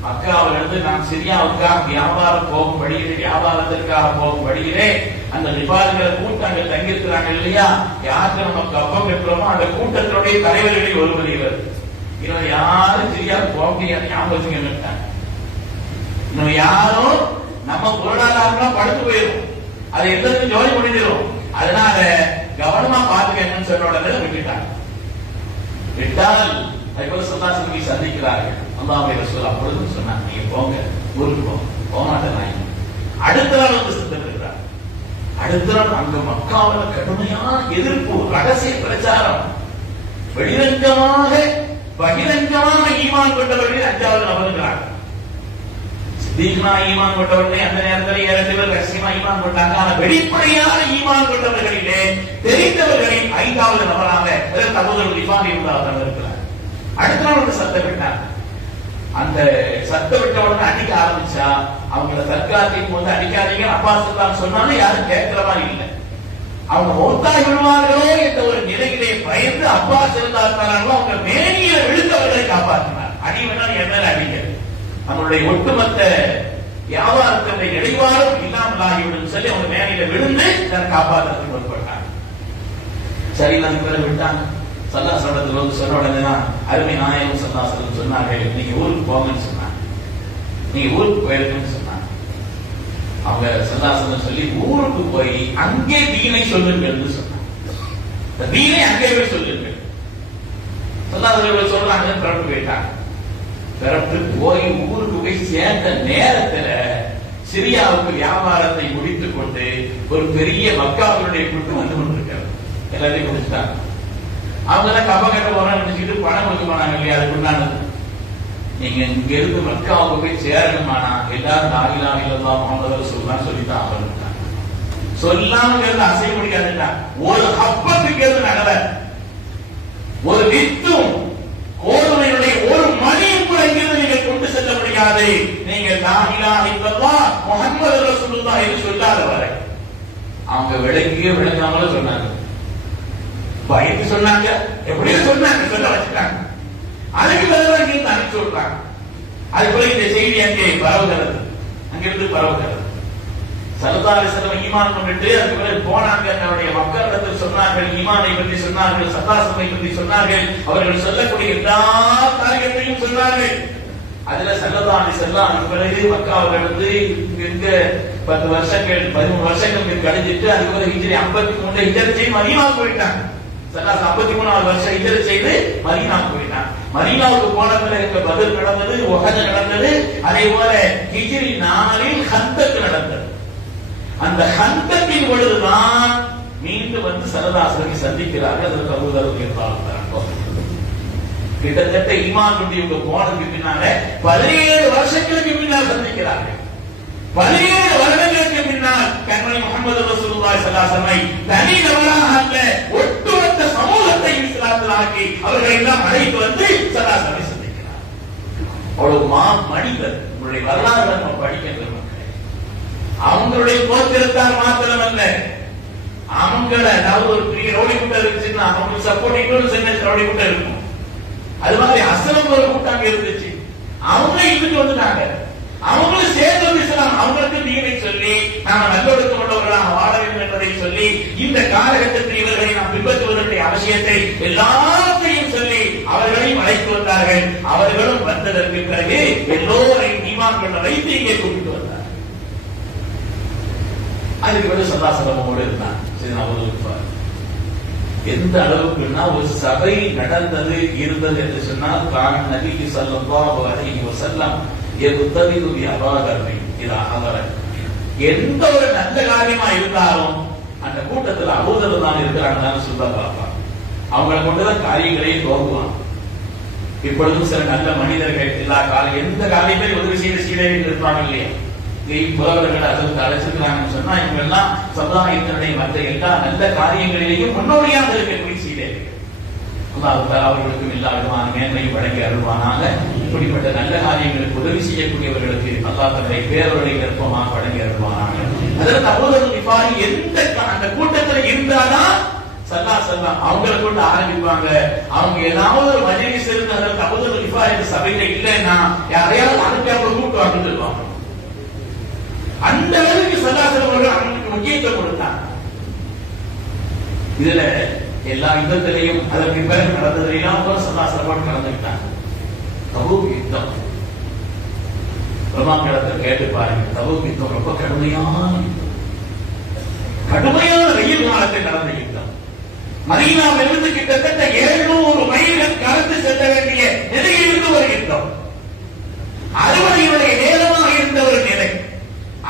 மக்காவிலிருந்து நான் சிரியாவுக்காக வியாபாரம் போகும் வழியிலே, வியாபாரத்திற்காக போகும் வழியிலே அந்த நிபாதிகளை கூட்டங்கள் தங்கியிருக்கிறாங்க இல்லையா, யாருக்கு நம்ம கப்பம் கட்டுறோமோ அந்த கூட்டத்தினுடைய தலைவர்களில் ஒருவர் இவர். இவர் யாரும் சிரியாவுக்கு போக முடியாது, ஞாபகம் வச்சுக்கிட்டாங்க. இன்னும் யாரும் நம்ம பொருளாதாரம் படுத்து போயிடும், அது எல்லாத்துக்கும் ஜோலி முடிஞ்சிடும். அதனால கவனமா பாத்துக்கணும்னு சொன்ன உடனே விட்டுட்டாங்க. விட்டால் சல்லாசனத்தை சந்திக்கிறார்கள். அல்லாஹ்வுடைய ரசூல் அப்பொழுதும் சொன்னாங்க, நீங்க போங்க, ஊருக்கு போக மாட்டேன். அடுத்த நாள் வந்து சந்திக்கிறார். அடுத்த நாள் அங்க மக்காவில் கடுமையான எதிர்ப்பு, ரகசிய பிரச்சாரம், வெளிரங்கமாக பகிரங்கமாக ஈமான் கொண்டவர்கள் 5வது நபருங்கிறாங்க. சித்தீக்னா ஈமான் கொண்டவர்களே அந்த நேரத்தில் 2 பேர் ரகசியமா ஈமான் கொண்டாங்க. ஆனா வெளிப்படையான ஈமான் கொண்டவர்களிலே தெரிந்தவர்களில் 5வது நபராக அபூதர் கிஃபாரி இருக்கிறார். அடுத்த நாள் வந்து சத்தம் விட்டாங்க. அந்த சத்தம் விட்ட உடனே அடிக்க ஆரம்பிச்சா அவங்கள தற்காலத்தின் போது அடிக்காதீங்க அப்பாஸ் சொன்னாலும் யாரும் கேட்கிற மாதிரி இல்லை. அவங்க மௌத்தாகி விடுவார்களோ என்ற ஒரு நிலையிலே பயந்து அப்பாஸ் இருந்தார்களோ அவங்க மேனியில விழுந்தவர்களை காப்பாற்றினார். அடி வேணாலும் என்ன அடிங்க, நம்மளுடைய ஒட்டுமொத்த வியாபாரத்தினுடைய இடைவாரம் இல்லாமல் ஆகிவிடும் சொல்லி அவங்க மேனியில விழுந்து காப்பாற்றுறதுக்கு முற்பட்டாங்க. சரி அதுக்கு விட்டாங்க. சல்லாசலத்தில் வந்து சொன்ன உடனே அருமை நாயகம் சல்லாசலம் சொன்னார்கள், நீங்க ஊருக்கு போங்கன்னு சொன்னாங்க. நீங்க ஊருக்கு போயிருக்குன்னு சொன்னாங்க. அவங்க சல்லாசலம் சொல்லி ஊருக்கு போய் அங்கே தீனை சொல்லுங்கள் சொன்னாங்க. தீனை அங்கே போய் சொல்லுங்கள். சல்லாசலம் சொல்றாங்க, பிறப்பு போயிட்டாங்க. பிறப்பு போய் ஊருக்கு போய் சேர்ந்த நேரத்துல சிரியாவுக்கு வியாபாரத்தை முடித்துக் கொண்டு ஒரு பெரிய மக்காவினுடைய கூட்டம் வந்து கொண்டிருக்கிறது. எல்லாத்தையும் முடிச்சுட்டாங்க. அவங்க தான் கப்ப கட்ட போறான்னு நினைச்சுட்டு பணம் கொடுக்க போனாங்க இல்லையா, அதுக்கு உண்டானது. நீங்க இங்க இருந்து மக்காவுக்கு போய் சேரணுமானா எல்லாரும் லா இலாஹ இல்லல்லாஹ் முஹம்மது ரசூலுல்லாஹ் சொல்லித்தான் ஆரம்பிச்சாங்க. சொல்லாம இருந்து அசைய முடியாதுன்னா ஒரு ஹப்பத்துக்கு எது நடல, ஒரு வித்தும் கோதுமையுடைய ஒரு மணியும் கூட இங்கிருந்து நீங்க கொண்டு செல்ல முடியாது. நீங்கள் லா இலாஹ இல்லல்லாஹ் முஹம்மது ரசூலுல்லாஹ் என்று சொல்லாத வரை. அவங்க விளங்காமல சொன்னாங்க, பயந்து சொன்னாங்க, எப்படியோ சொன்னாங்க, சொல்ல வச்சுட்டாங்க. அதுக்கு பதிலாக இங்கிருந்து அனுப்பிச்சு விடுறாங்க. அதுக்குள்ள இந்த செய்தி அங்கே பரவுகிறது, அங்கிருந்து பரவுகிறது. ஸல்லல்லாஹு அலைஹி வஸல்லம் ஈமான் கொண்டுட்டு அதுக்கு பிறகு போனாங்க. அவருடைய மக்களிடத்தில் சொன்னார்கள், ஈமானை பற்றி சொன்னார்கள், சத்தாசத்தை பற்றி சொன்னார்கள், அவர்கள் சொல்லக்கூடிய எல்லா காரியத்தையும் சொன்னார்கள். அதுல ஸல்லல்லாஹு அலைஹி வஸல்லம் அதுக்கு பிறகு மக்காவுல இருந்து இங்க 10 வருஷங்கள் 13 வருஷங்கள் கழிஞ்சிட்டு அதுக்கு பிறகு ஹிஜ்ரி 53 ஹிஜ்ரத் செய்து மதீனாவுக்கு போயிட்டாங்க. ஸல்லல்லாஹு 53வது வருஷம் ஹிஜ்ரத் செய்து மதீனாவுக்கு போயிட்டாங்க. மதீனாவுக்கு போன பிறகு பத்ர் நடந்தது, உஹத் நடந்தது. அதே போல ஹிஜ்ரி 4 ஹந்தக் நடந்தது. அந்த ஹந்தக்கின் பொழுதுதான் மீண்டும் வந்து ஸல்லல்லாஹு அலைஹி வஸல்லம் சந்திக்கிறார்கள். அதற்கு அபூ தர் ரலியல்லாஹு அன்ஹு கிட்டத்தட்ட ஈமான் கொண்டு இவங்க போனதுக்கு பின்னால 17 வருஷங்களுக்கு பின்னால் சந்திக்கிறார்கள். 17 வருடங்களுக்கு பின்னால் கண்மணி முஹம்மது ரசூலுல்லாஹி ஸல்லல்லாஹு அலைஹி வஸல்லம் தனி நபராக அல்ல, ஒட்டுமொத்த சமூகத்தை இஸ்லாத்தில் ஆக்கி அவர்களை எல்லாம் அழைத்து வந்து ஸல்லல்லாஹு அலைஹி வஸல்லம் சந்திக்கிறார். அவ்வளவு மனிதர். உங்களுடைய வரலாறு நம்ம படிக்கின்ற மக்களே, அவங்களுடைய கோத்திரத்தால் மாத்திரமல்ல, அவங்கள அதாவது ஒரு பெரிய ரவுடி கூட்டம் இருந்துச்சுன்னா அவங்களுக்கு சப்போர்ட் இன்னொரு சின்ன ரவுடி கூட்டம் இருக்கும். அது மாதிரி அஸ்லம் ஒரு கூட்டம் இருந்துச்சு, அவங்க இதுக்கு வந்துட்டாங்க. அவங்களும் சேர்ந்து இஸ்லாம் அவங்களுக்கு தீனை சொல்லி நாம நல்லொழுக்கம் உள்ளவர்களாக வாழ வேண்டும் என்பதை சொல்லி இந்த காலகட்டத்தில் இவர்களை நாம் பின்பற்றுவதற்குரிய அவசியத்தை எல்லாத்தையும் சொல்லி அவர்களையும் அழைத்து வந்தார்கள். அவர்களும் வந்ததற்கு பிறகு எல்லோரையும் ஈமான் கொண்ட வைத்து இங்கே கூப்பிட்டு வந்தார். அதுக்கு பிறகு ஸல்லல்லாஹு அலைஹி வஸல்லம் இருந்தார். சரி, அவர்களுக்கு எந்த அளவுக்குன்னா ஒரு சபை நடந்தது இருந்தது என்று சொன்னால் கான் நபி ஸல்லல்லாஹு அலைஹி வஸல்லம் யக்தபிது பி அபாதர்ரி இதா ஹதர. எந்த ஒரு நல்ல காரியமா இருந்தாலும் அந்த கூட்டத்தில் அபூதர் தான் இருக்கிறாங்கன்னு சொல்ல பார்ப்பாங்க. அவங்களை கொண்டுதான் காரியங்களையும் துவங்குவாங்க. இப்பொழுதும் சில நல்ல மனிதர்கள் எல்லா காலம் எந்த காரியத்தையும் உதவி செய்த சீடர்கள் இருப்பாங்க இல்லையா? புலவர்கள் அதற்கு அழைச்சிருக்கிறாங்கன்னு சொன்னா இவங்க எல்லாம் சமுதாயத்தினுடைய மற்ற எல்லா நல்ல காரியங்களிலேயும் முன்னோடியாக இருக்கக்கூடிய சீடர்கள். அவர்களுக்கும் எல்லா விதமான மேன்மையும் வழங்கி அருள்வானாக. இப்படிப்பட்ட நல்ல காரியங்களுக்கு உதவி செய்யக்கூடியவர்களுக்கு அல்லாஹ் தன்னுடைய பேரவர்களை விருப்பமாக வழங்கி அருள்வானாக. அதற்கு அபூதர் கிஃபாரி எந்த அந்த கூட்டத்தில் இருந்தாதான் ஸல்லல்லாஹு அவங்களை கொண்டு ஆரம்பிப்பாங்க. அவங்க ஏதாவது ஒரு மஜ்லிஸ் இருந்து அதற்கு அபூதர் கிஃபாரி சபையில இல்லைன்னா யாரையாவது அனுப்பி அவங்க கூப்பிட்டு வாங்கிட்டு இருப்பாங்க. அந்த அளவுக்கு ஸல்லல்லாஹு அவங்களுக்கு முக்கியத்துவம் கொடுத்தாங்க. இதுல எல்லா யுத்தத்திலையும் அதற்கு பிறகு நடந்ததெல்லாம் ஸல்லல்லாஹு கலந்துக்கிட்டாங்க. தபூக் யுத்தம் பிரமாக்கிடத்தில் கேட்டு பாருங்க. தபூக் யுத்தம் ரொம்ப கடுமையான வெயில் காலத்தில் நடந்த யுத்தம். மதீனாவிலிருந்து கிட்டத்தட்ட 700 மைல்கள் கடந்து செல்ல வேண்டிய நிலையில் இருந்து ஒரு யுத்தம். அறுவடையுடைய நேரமாக இருந்த ஒரு நிலை,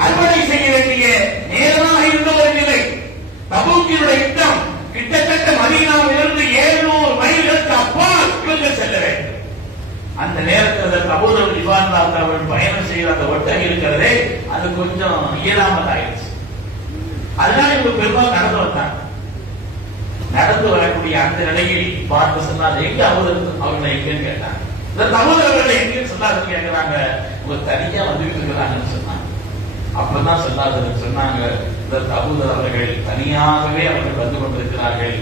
அறுவடை செய்ய வேண்டிய நேரமாக இருந்த ஒரு நிலை. தபூக்கினுடைய யுத்தம் கிட்டத்தட்ட மதீனாவிலிருந்து 700 மைல்களுக்கு அப்பால் இவர்கள் செல்ல வேண்டும். அந்த நேரத்தில் அபூதர் கிஃபாரி அவர்கள் பயணம் செய்த அந்த ஒட்டகம் இருக்கிறதே அது கொஞ்சம் இயலாமல் ஆயிடுச்சு. அதனால இவங்க பெரும்பாலும் நடந்து வந்தாங்க. நடந்து வரக்கூடிய அந்த நிலையில் பார்த்து சொன்னாங்க, எங்க அபூதர் அவர்களை எங்கன்னு கேட்டாங்க. இந்த அபூதர் அவர்களை எங்கன்னு சொன்னாங்க கேட்கிறாங்க, உங்க தனியா வந்துட்டு இருக்கிறாங்கன்னு சொன்னாங்க. அப்பதான் சொன்னாங்க, இந்த அபூதர் அவர்கள் தனியாகவே அவர்கள் வந்து கொண்டிருக்கிறார்கள்.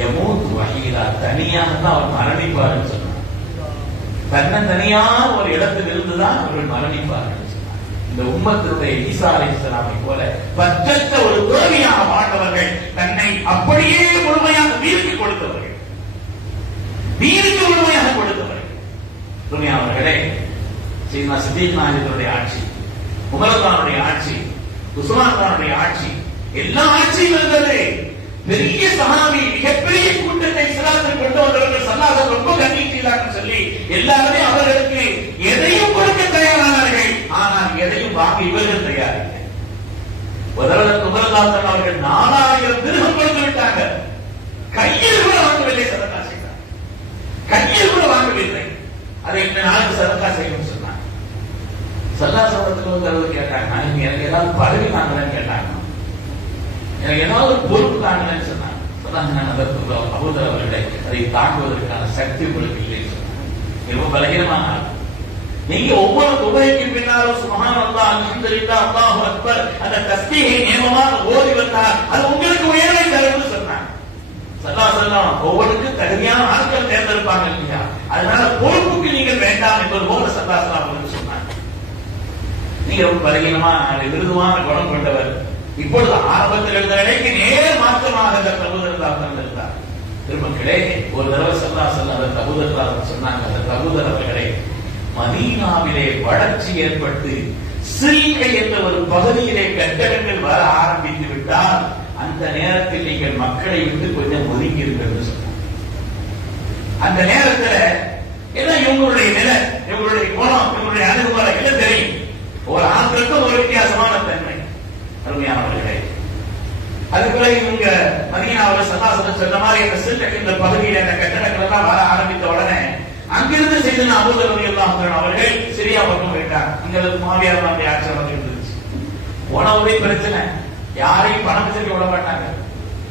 யமூத் வஹீதா, தனியாக தான் அவர் மரணிப்பார்கள் சொன்னார். தனியாக ஒரு இடத்தில் இருந்துதான் அவர்கள் மரணிப்பார்கள் சொன்னார். இந்த உம்மத்தினுடைய ஈசா அலைஹிஸ்ஸலாமை போல பற்றற்ற ஒரு துறவியாக வாழ்ந்தவர்கள், தன்னை அப்படியே முழுமையாக வீழ்த்தி கொடுத்தவர்கள், வீழ்ச்சி முழுமையாக கொடுத்தவர்கள். துனியாவர்களே, சையத்னா சித்தீக் நாயகத்துடைய ஆட்சி, உமர்தானுடைய ஆட்சி, உஸ்மானுடைய ஆட்சி, எல்லா ஆட்சியும் இருந்தது. பெரிய சஹாபி, மிகப்பெரிய கூட்டத்தை இஸ்லாத்தில் கொண்டு வந்தவர்கள் ஸல்லல்லாஹு ரொம்ப கண்ணியத்திலான்னு சொல்லி எல்லாருமே அவர்களுக்கு எதையும் கொடுக்க தயாரானார்கள். ஆனால் எதையும் வாங்க இவர்கள் தயாரில்லை. உமர்தான அவர்கள் 4000 திர்ஹம் கொடுத்து விட்டாங்க. கையில் கூட வாங்கவில்லை, சதகா செய்தார். கையில் கூட வாங்கவில்லை. அதை இந்த நாளுக்கு சதகா செய்யணும்னு சொன்னாங்க. ஸல்லல்லாஹு கேட்டாங்க, எனக்கு ஏதாவது பதவி தாங்கலன்னு கேட்டாங்க, எனக்கு ஏதாவது ஒரு பொறுப்பு தாங்கலன்னு சொன்னாங்க. அபூதர் அவர்களை அதை தாங்குவதற்கான சக்தி உங்களுக்கு இல்லைன்னு சொன்னாங்க. ரொம்ப பலகீனமான ஆள். நீங்க ஒவ்வொரு தொழுகைக்கு பின்னாலும் சுப்ஹானல்லாஹ் அல்ஹம்துலில்லாஹ் அல்லாஹு அக்பர் அந்த தஸ்பீஹை நியமமாக ஓதி வந்தால் அது உங்களுக்கு உயர்வை தரும்னு சொன்னாங்க. ஸல்லல்லாஹு அலைஹி வஸல்லம் ஒவ்வொருக்கும் தகுதியான ஆட்கள் தேர்ந்தெடுப்பாங்க இல்லையா, அதனால பொறுப்புக்கு நீங்கள் வேண்டாம் என்பது போல ஸல்லல்லாஹு அலைஹி வஸல்லம் சொன்னாங்க. நீங்க ரொம்ப பலகீனமா மிருதுவான குணம் கொண்டவர், இப்பொழுது ஆரம்பத்தில் இருந்த நிலைக்கு நேர் மாற்றமாக அந்த தபூதர் இருந்தார். திருமக்களே, ஒரு தடவை ஸல்லல்லாஹு அலைஹி வஸல்லம் அந்த தபூதர் சொன்னாங்க, அந்த தபூதர் அவர்களே, மதீனாவிலே வளர்ச்சி ஏற்பட்டு சில்கை என்ற ஒரு பகுதியிலே கட்டடங்கள் வர ஆரம்பித்து விட்டால் அந்த நேரத்தில் நீங்கள் மக்களை விட்டு கொஞ்சம் ஒதுங்கியிருங்கள் என்று சொன்னார். அந்த நேரத்தில் ஏன்னா இவங்களுடைய நிலை, இவங்களுடைய குணம், இவங்களுடைய அணுகுமுறை எல்லாம் தெரியும். ஒரு ஆண்களுக்கும் ஒரு வித்தியாசமான தன்மை. அருமையானவர்களே, அதுக்குள்ள இவங்க மதீனாவில் ஸல்லல்லாஹு அலைஹி வஸல்லம் சொன்ன மாதிரி அந்த சில்கை என்ற பகுதியில் அந்த கட்டடங்கள் எல்லாம் வர ஆரம்பித்த உடனே அங்கிருந்து செய்தன அபூதர் ரலியல்லாஹு அன்ஹு அவர்கள் சிரியா பக்கம் போயிட்டாங்க. இங்க மாவியார் மாதிரி ஆட்சி வந்து இருந்துச்சு. உணவுடைய பிரச்சனை, யாரையும் பணம் செஞ்சு விட மாட்டாங்க.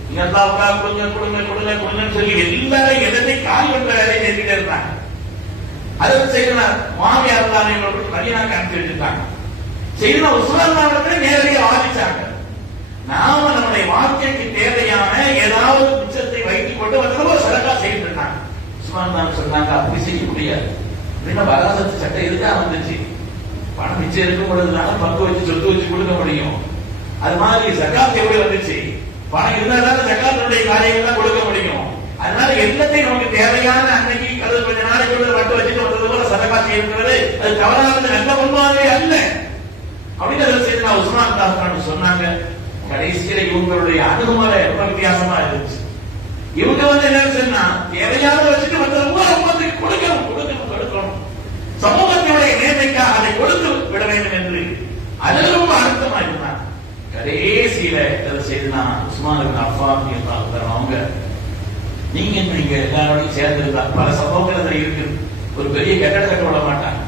இங்க அல்லாஹ்வுக்கா கொடுங்க கொடுங்க கொடுங்க கொடுங்கன்னு சொல்லி எல்லாரும் எதனை கால் பண்ற வேலையை செஞ்சுட்டே இருந்தாங்க. அதை செய்தன மாவியார் தான் இவங்களுக்கு மதீனாக்கு அனுப்பி வச்சிருக்காங்க. செய்தன உஸ்மான் நேரடியாக ஆரம்பிச்சாங்க. நாம நம்முடைய வாழ்க்கைக்கு தேவையான ஏதாவது மிச்சத்தை வைத்துக் கொண்டு வந்து சதகா செய்து இருந்தாங்க. சொன்னாங்க, அப்படி செய்ய முடியாது. வராசத்து சட்டம் எதுக்காக வந்துச்சு? பணம் மிச்சம் இருக்கும் பொழுதுனால பங்கு வச்சு சொத்து வச்சு கொடுக்க முடியும். அது மாதிரி ஜகாத் எப்படி வந்துச்சு? பணம் இருந்தாலும் ஜகாத்துடைய காரியங்கள் கொடுக்க முடியும். அதனால எல்லாத்தையும் நமக்கு தேவையான அன்னைக்கு அது கொஞ்ச நாளைக்கு வட்டு வச்சுட்டு வந்தது போல சதகா செய்யறது அது தவறானது, நல்ல முன்மாதிரி அல்ல அப்படின்னு செய்து நான் உஸ்மான் தாஸ் சொன்னாங்க. கடைசியில இவங்களுடைய அணுகுமுறை ரொம்ப வித்தியாசமா இருந்துச்சு. இவங்க என்ன சொன்னா, தேவையான வச்சுட்டு வந்து கொடுக்கணும், சமூகத்தினுடைய நேர்மைக்காக அதை கொடுத்து விட வேண்டும் என்று அதில் ரொம்ப அழுத்தமா இருந்தாங்க. கடைசியில செய்துனா உஸ்மான் இப்னு அஃபான் அவங்க நீங்க எல்லாரோடையும் சேர்ந்திருந்தா பல சம்பவங்கள் அதுல இருக்கு. ஒரு பெரிய கட்டடம் கட்ட விட மாட்டாங்க,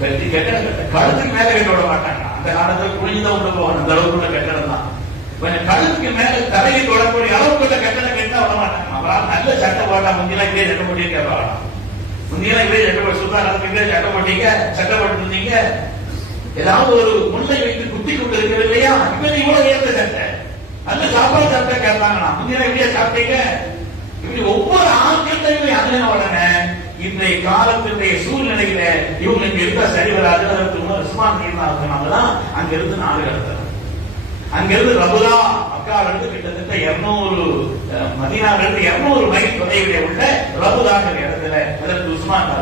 பெரிய கட்டடம் கழுத்துக்கு மேல கட்ட விட மாட்டாங்க. அந்த காலத்துல குனிஞ்சுதான் உள்ள போகணும், அந்த அளவுக்குள்ள கட்டடம் தான். கழுத்துக்கு மேல தலையை தொடக்கூடிய அளவுக்குள்ள கட்டணம் கேட்டா விட மாட்டாங்க. அப்புறம் நல்ல சட்டம் போட்டா முந்தியெல்லாம் இப்படியே சட்டம் போட்டியே கேட்பாங்க. முந்தியெல்லாம் இப்படியே சட்டம் போட்டு சுல்தான் இப்படியே சட்டம் போட்டீங்க, சட்டம் போட்டுருந்தீங்க, ஏதாவது ஒரு முல்லை வைத்து குத்தி கொண்டு இருக்கிறது இல்லையா, இப்ப இவ்வளவு ஏற்ற சட்டை நல்ல சாப்பாடு சாப்பிட்டா கேட்பாங்களா, முந்தியெல்லாம் இப்படியே சாப்பிட்டீங்க. இப்படி ஒவ்வொரு ஆட்களையும் அண்ணன உடனே இன்றைய காலத்தினுடைய சூழ்நிலையில இவங்களுக்கு இருந்தா சரி வராது. அதற்கு உஸ்மான் தான் அங்கிருந்து நாடு கடத்தணும். அங்கிருந்து ரபுலா மக்கால இருந்து கிட்டத்தட்ட 200 மதீனாவில இருந்து 200 மைல் தொலைவிலே உள்ள ரபுலாங்கிற இடத்துல அதற்கு உஸ்மான்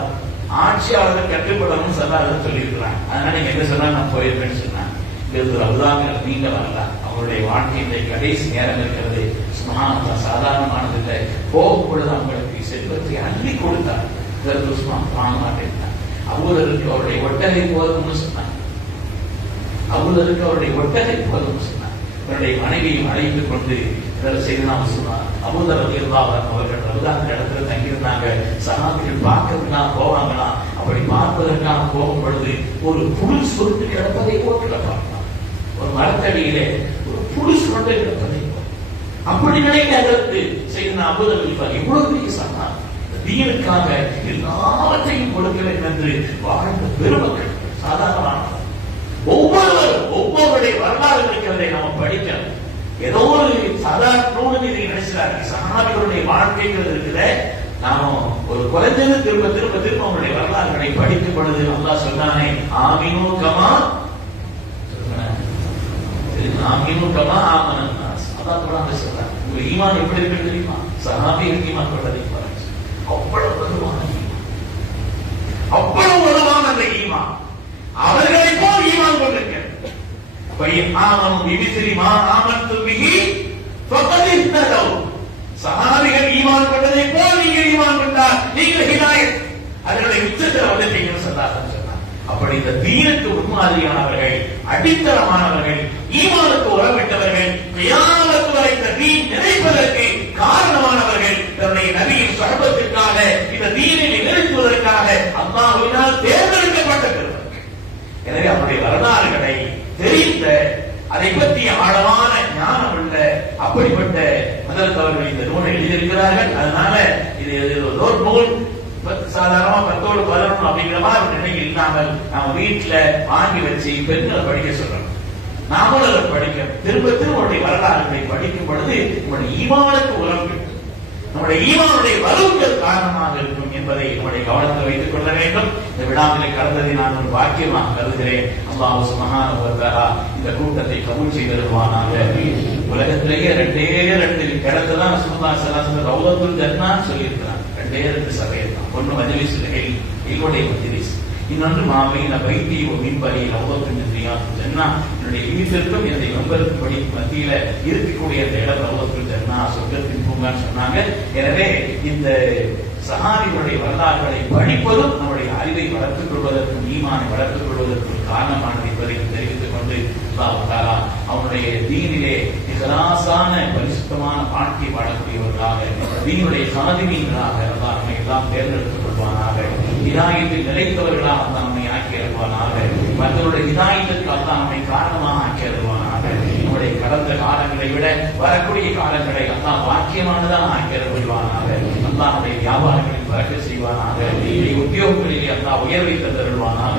ஆட்சியாளர்கள் கட்டுப்படணும் ஸல்லல்லாஹு சொல்லி இருக்கிறாங்க. அதனால நீங்க என்ன சொன்னா நான் போயிருப்பேன்னு சொன்னாங்க. இங்கிருந்து ரபுலாங்கிற நீங்க வரலாம். அவங்களுடைய வாழ்க்கையினுடைய கடைசி நேரம் இருக்கிறது. சுப்ஹானல்லாஹ், சாதாரணமானது இல்லை. போகும்பொழுது அவங்களுக்கு செல்வத்தை அள்ளி கொடுத்தார். இதற்கு உஸ்மான் வாங்க மாட்டேன். அபூதருக்கு அவருடைய ஒட்டகை போதும்னு சொன்னாங்க. அபூதருக்கு அவருடைய ஒட்டகை போதும்னு சொன்னாங்க. அவருடைய மனைவியும் அழைத்துக் கொண்டு செய்தனாம சொன்னார். அபூதர் ரலியல்லாஹு அன்ஹு அவர்கள் ரமலான் இடத்துல தங்கியிருந்தாங்க. சஹாபிகள் பார்க்கறதுக்காக போவாங்களா, அப்படி பார்ப்பதற்காக போகும் பொழுது ஒரு புழு சுருட்டு கிடப்பதை போட்டு பார்க்கலாம். ஒரு மரத்தடியிலே ஒரு புழு சுருட்டு கிடப்பதை அப்படி நிலைக்கு அதற்கு செய்த அபூதர் இவ்வளவு பெரிய சஹாபி தீனுக்காக எல்லாவற்றையும் கொடுக்க வேண்டும் என்று வாழ்ந்த பெருமக்கள் சாதாரணமான ஒவ்வொருடைய வரலாறு இருக்கிறதை நாம் படிக்கணும். ஏதோ ஒரு சாதாரண இதை நினைச்சாரு. சஹாபிகளுடைய வாழ்க்கைகள் இருக்கிற நாம ஒரு குறைஞ்சது திரும்ப திரும்ப திரும்ப அவங்களுடைய வரலாறுகளை படிக்கும் பொழுது அல்லாஹ் சொன்னானே, ஆமினு கமா ஆமனன் நாஸ். அல்லாஹ் குர்ஆன்ல சொல்றான், உங்க ஈமான் எப்படி இருக்கு தெரியுமா? சஹாபிகள் ஈமான் கொண்டதை பாருங்க. அவ்வளவு வலுவான ஈமான், அவ்வளவு வலுவான அந்த ஈமான். அவர்களை போல் ஈமான் கொண்டிருக்க சஹாபிகள் ஈமான் கொண்டதை போல் நீங்கள் ஈமான் கொண்டால் நீங்கள் ஹிதாயத் அதனுடைய உச்சத்தில் வந்துட்டீங்கன்னு சொன்னார். அப்படி இந்த தீனுக்கு முன்மாதிரியானவர்கள், அடித்தளமானவர்கள், ஈமானுக்கு உறவிட்டவர்கள், கியாமத் வரை இந்த தீன் நிலைப்பதற்கு காரணமானவர்கள், தன்னுடைய நபியின் சுஹபத்திற்காக இந்த தீனை நிலைத்துவதற்காக அல்லாஹ்வினால் தேர்ந்தெடுக்கப்பட்டவர்கள். எனவே அவருடைய வரலாறுகளை தெரிந்த, அதை பற்றி ஆழமான ஞானம் உள்ள அப்படிப்பட்ட மதத்தவர்கள் இந்த நூலை எழுதியிருக்கிறார்கள். அதனால இது ஒரு நூல் சாதாரணமா 10ஓடு 11 அப்படிங்கிற மாதிரி ஒரு நிலை இல்லாமல் நாம வீட்டுல வாங்கி வச்சு பெண்களை படிக்க சொல்றோம். நாமளும் அதை படிக்க திரும்ப திரும்ப வரலாறுகளை படிக்கும் பொழுது நம்முடைய ஈமானுக்கு உரம் கிட்டும், நம்முடைய ஈமானுடைய வலுவுகள் காரணமாக இருக்கும் என்பதை நம்முடைய கவனத்தில் வைத்துக் கொள்ள வேண்டும். இந்த விழாவிலே கலந்ததை நான் ஒரு பாக்கியமாக கருதுகிறேன். அல்லாஹ் சுப்ஹானஹு வ தஆலா இந்த கூட்டத்தை கபூல் செய்திருவானாக. உலகத்திலேயே 2 இடத்துதான் ரசூலுல்லாஹி ஸல்லல்லாஹு அலைஹி வஸல்லம் ரௌலத்துல் ஜன்னான்னு சொல்லியிருக்கிறாங்க. 2 சபை தான். ஒன்று மஜ்லிஸுல் இல்ம், இல்முடைய மஜ்லிஸ். இன்னொன்று மாபைன பைத்தி வ மின்பரி ரௌலத்துல் ஜன்னா. என்னுடைய வீட்டிற்கும் என்னுடைய மெம்பருக்கும் படி மத்தியில இருக்கக்கூடிய அந்த இடம் ரௌலத்துல் ஜன்னா, சொர்க்கத்தின் பூங்கான்னு சொன்னாங்க. எனவே இந்த சஹாபிகளுடைய வரலாறுகளை படிப்பதும் நம்முடைய அறிவை வளர்த்துக் கொள்வதற்கும் ஈமானை வளர்த்துக் கொள்வதற்கும் காரணமானது என்பதை தெரிவித்துக் கொண்டு அல்லாஹ் தஆலா அவனுடைய தீனிலே இஹ்லாஸான பரிசுத்தமான வாழ்க்கை வாழக்கூடியவர்களாக, தீனுடைய சாதிமீன்களாக அல்லாஹ் நம்மை எல்லாம் தேர்ந்தெடுத்துக் கொள்வானாக. ஹிதாயத்தில் நிலைத்தவர்களாக அல்லாஹ் நம்மை ஆக்கி அருள்வானாக. மற்றவருடைய ஹிதாயத்திற்கு அல்லாஹ் நம்மை காரணமாக ஆக்கி அருள்வானாக. நம்முடைய கடந்த காலங்களை விட வரக்கூடிய காலங்களை அல்லாஹ் வாக்கியமானதாக ஆக்கி அருள்வானாக. அல்லாஹ் நம்முடைய வியாபாரங்களில் பறக்கச் செய்வானாக. உத்தியோகங்களிலே அல்லாஹ் உயர்வை தந்தருள்வானாக.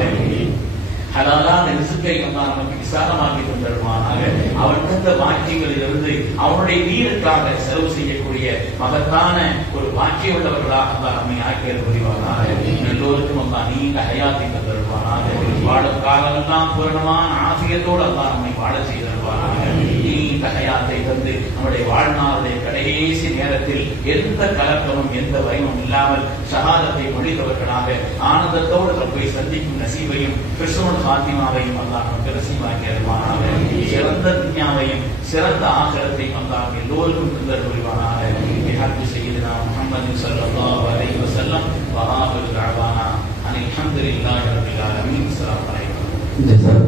ஹலாலான ரிஸ்கை அல்லாஹ் நமக்கு விசாலமாக்கி தந்தருள்வானாக. அவன் தந்த பாக்கியங்களிலிருந்து அவனுடைய தீனுக்காக செலவு செய்யக்கூடிய மகத்தான ஒரு பாக்கியம் உள்ளவர்களாக அல்லாஹ் நம்மை ஆக்கியது புரிவானாக. எல்லோருக்கும் அல்லாஹ் நீண்ட ஹயாத்தை தந்தருள்வானாக. வாழும் காலமெல்லாம் பூரணமான ஆசியத்தோடு அல்லாஹ் நம்மை வாழ செய்தருள்வானாக. நீண்ட ஹயாத்தை தந்து நம்முடைய வாழ்நாளுடைய கடைசி நேரத்தில் எந்த கலக்கமும் எந்த பயமும் இல்லாமல் ஷஹாதத்தை மொழித்தவர்களாக ஆனந்தத்தோடு ரப்பை சந்திக்கும் நசீபையும் கிறிஸ்துவன் ஃபாத்திமாவையும் அல்லாஹ் நமக்கு நசீபாக்கி அருள்வானாக. சிறந்த துன்யாவையும் சிறந்த ஆகிரத்தையும் அல்லாஹ் எல்லோருக்கும் தந்தர் புரிவானாக. பிஹக்கி சய்யிதினா முஹம்மது ஸல்லல்லாஹு அலைஹி வஸல்லம் வ ஆகிரு தஅவானா அனில் ஹம்துலில்லாஹி ரப்பில் ஆலமீன். அஸ்ஸலாமு அலைக்கும்.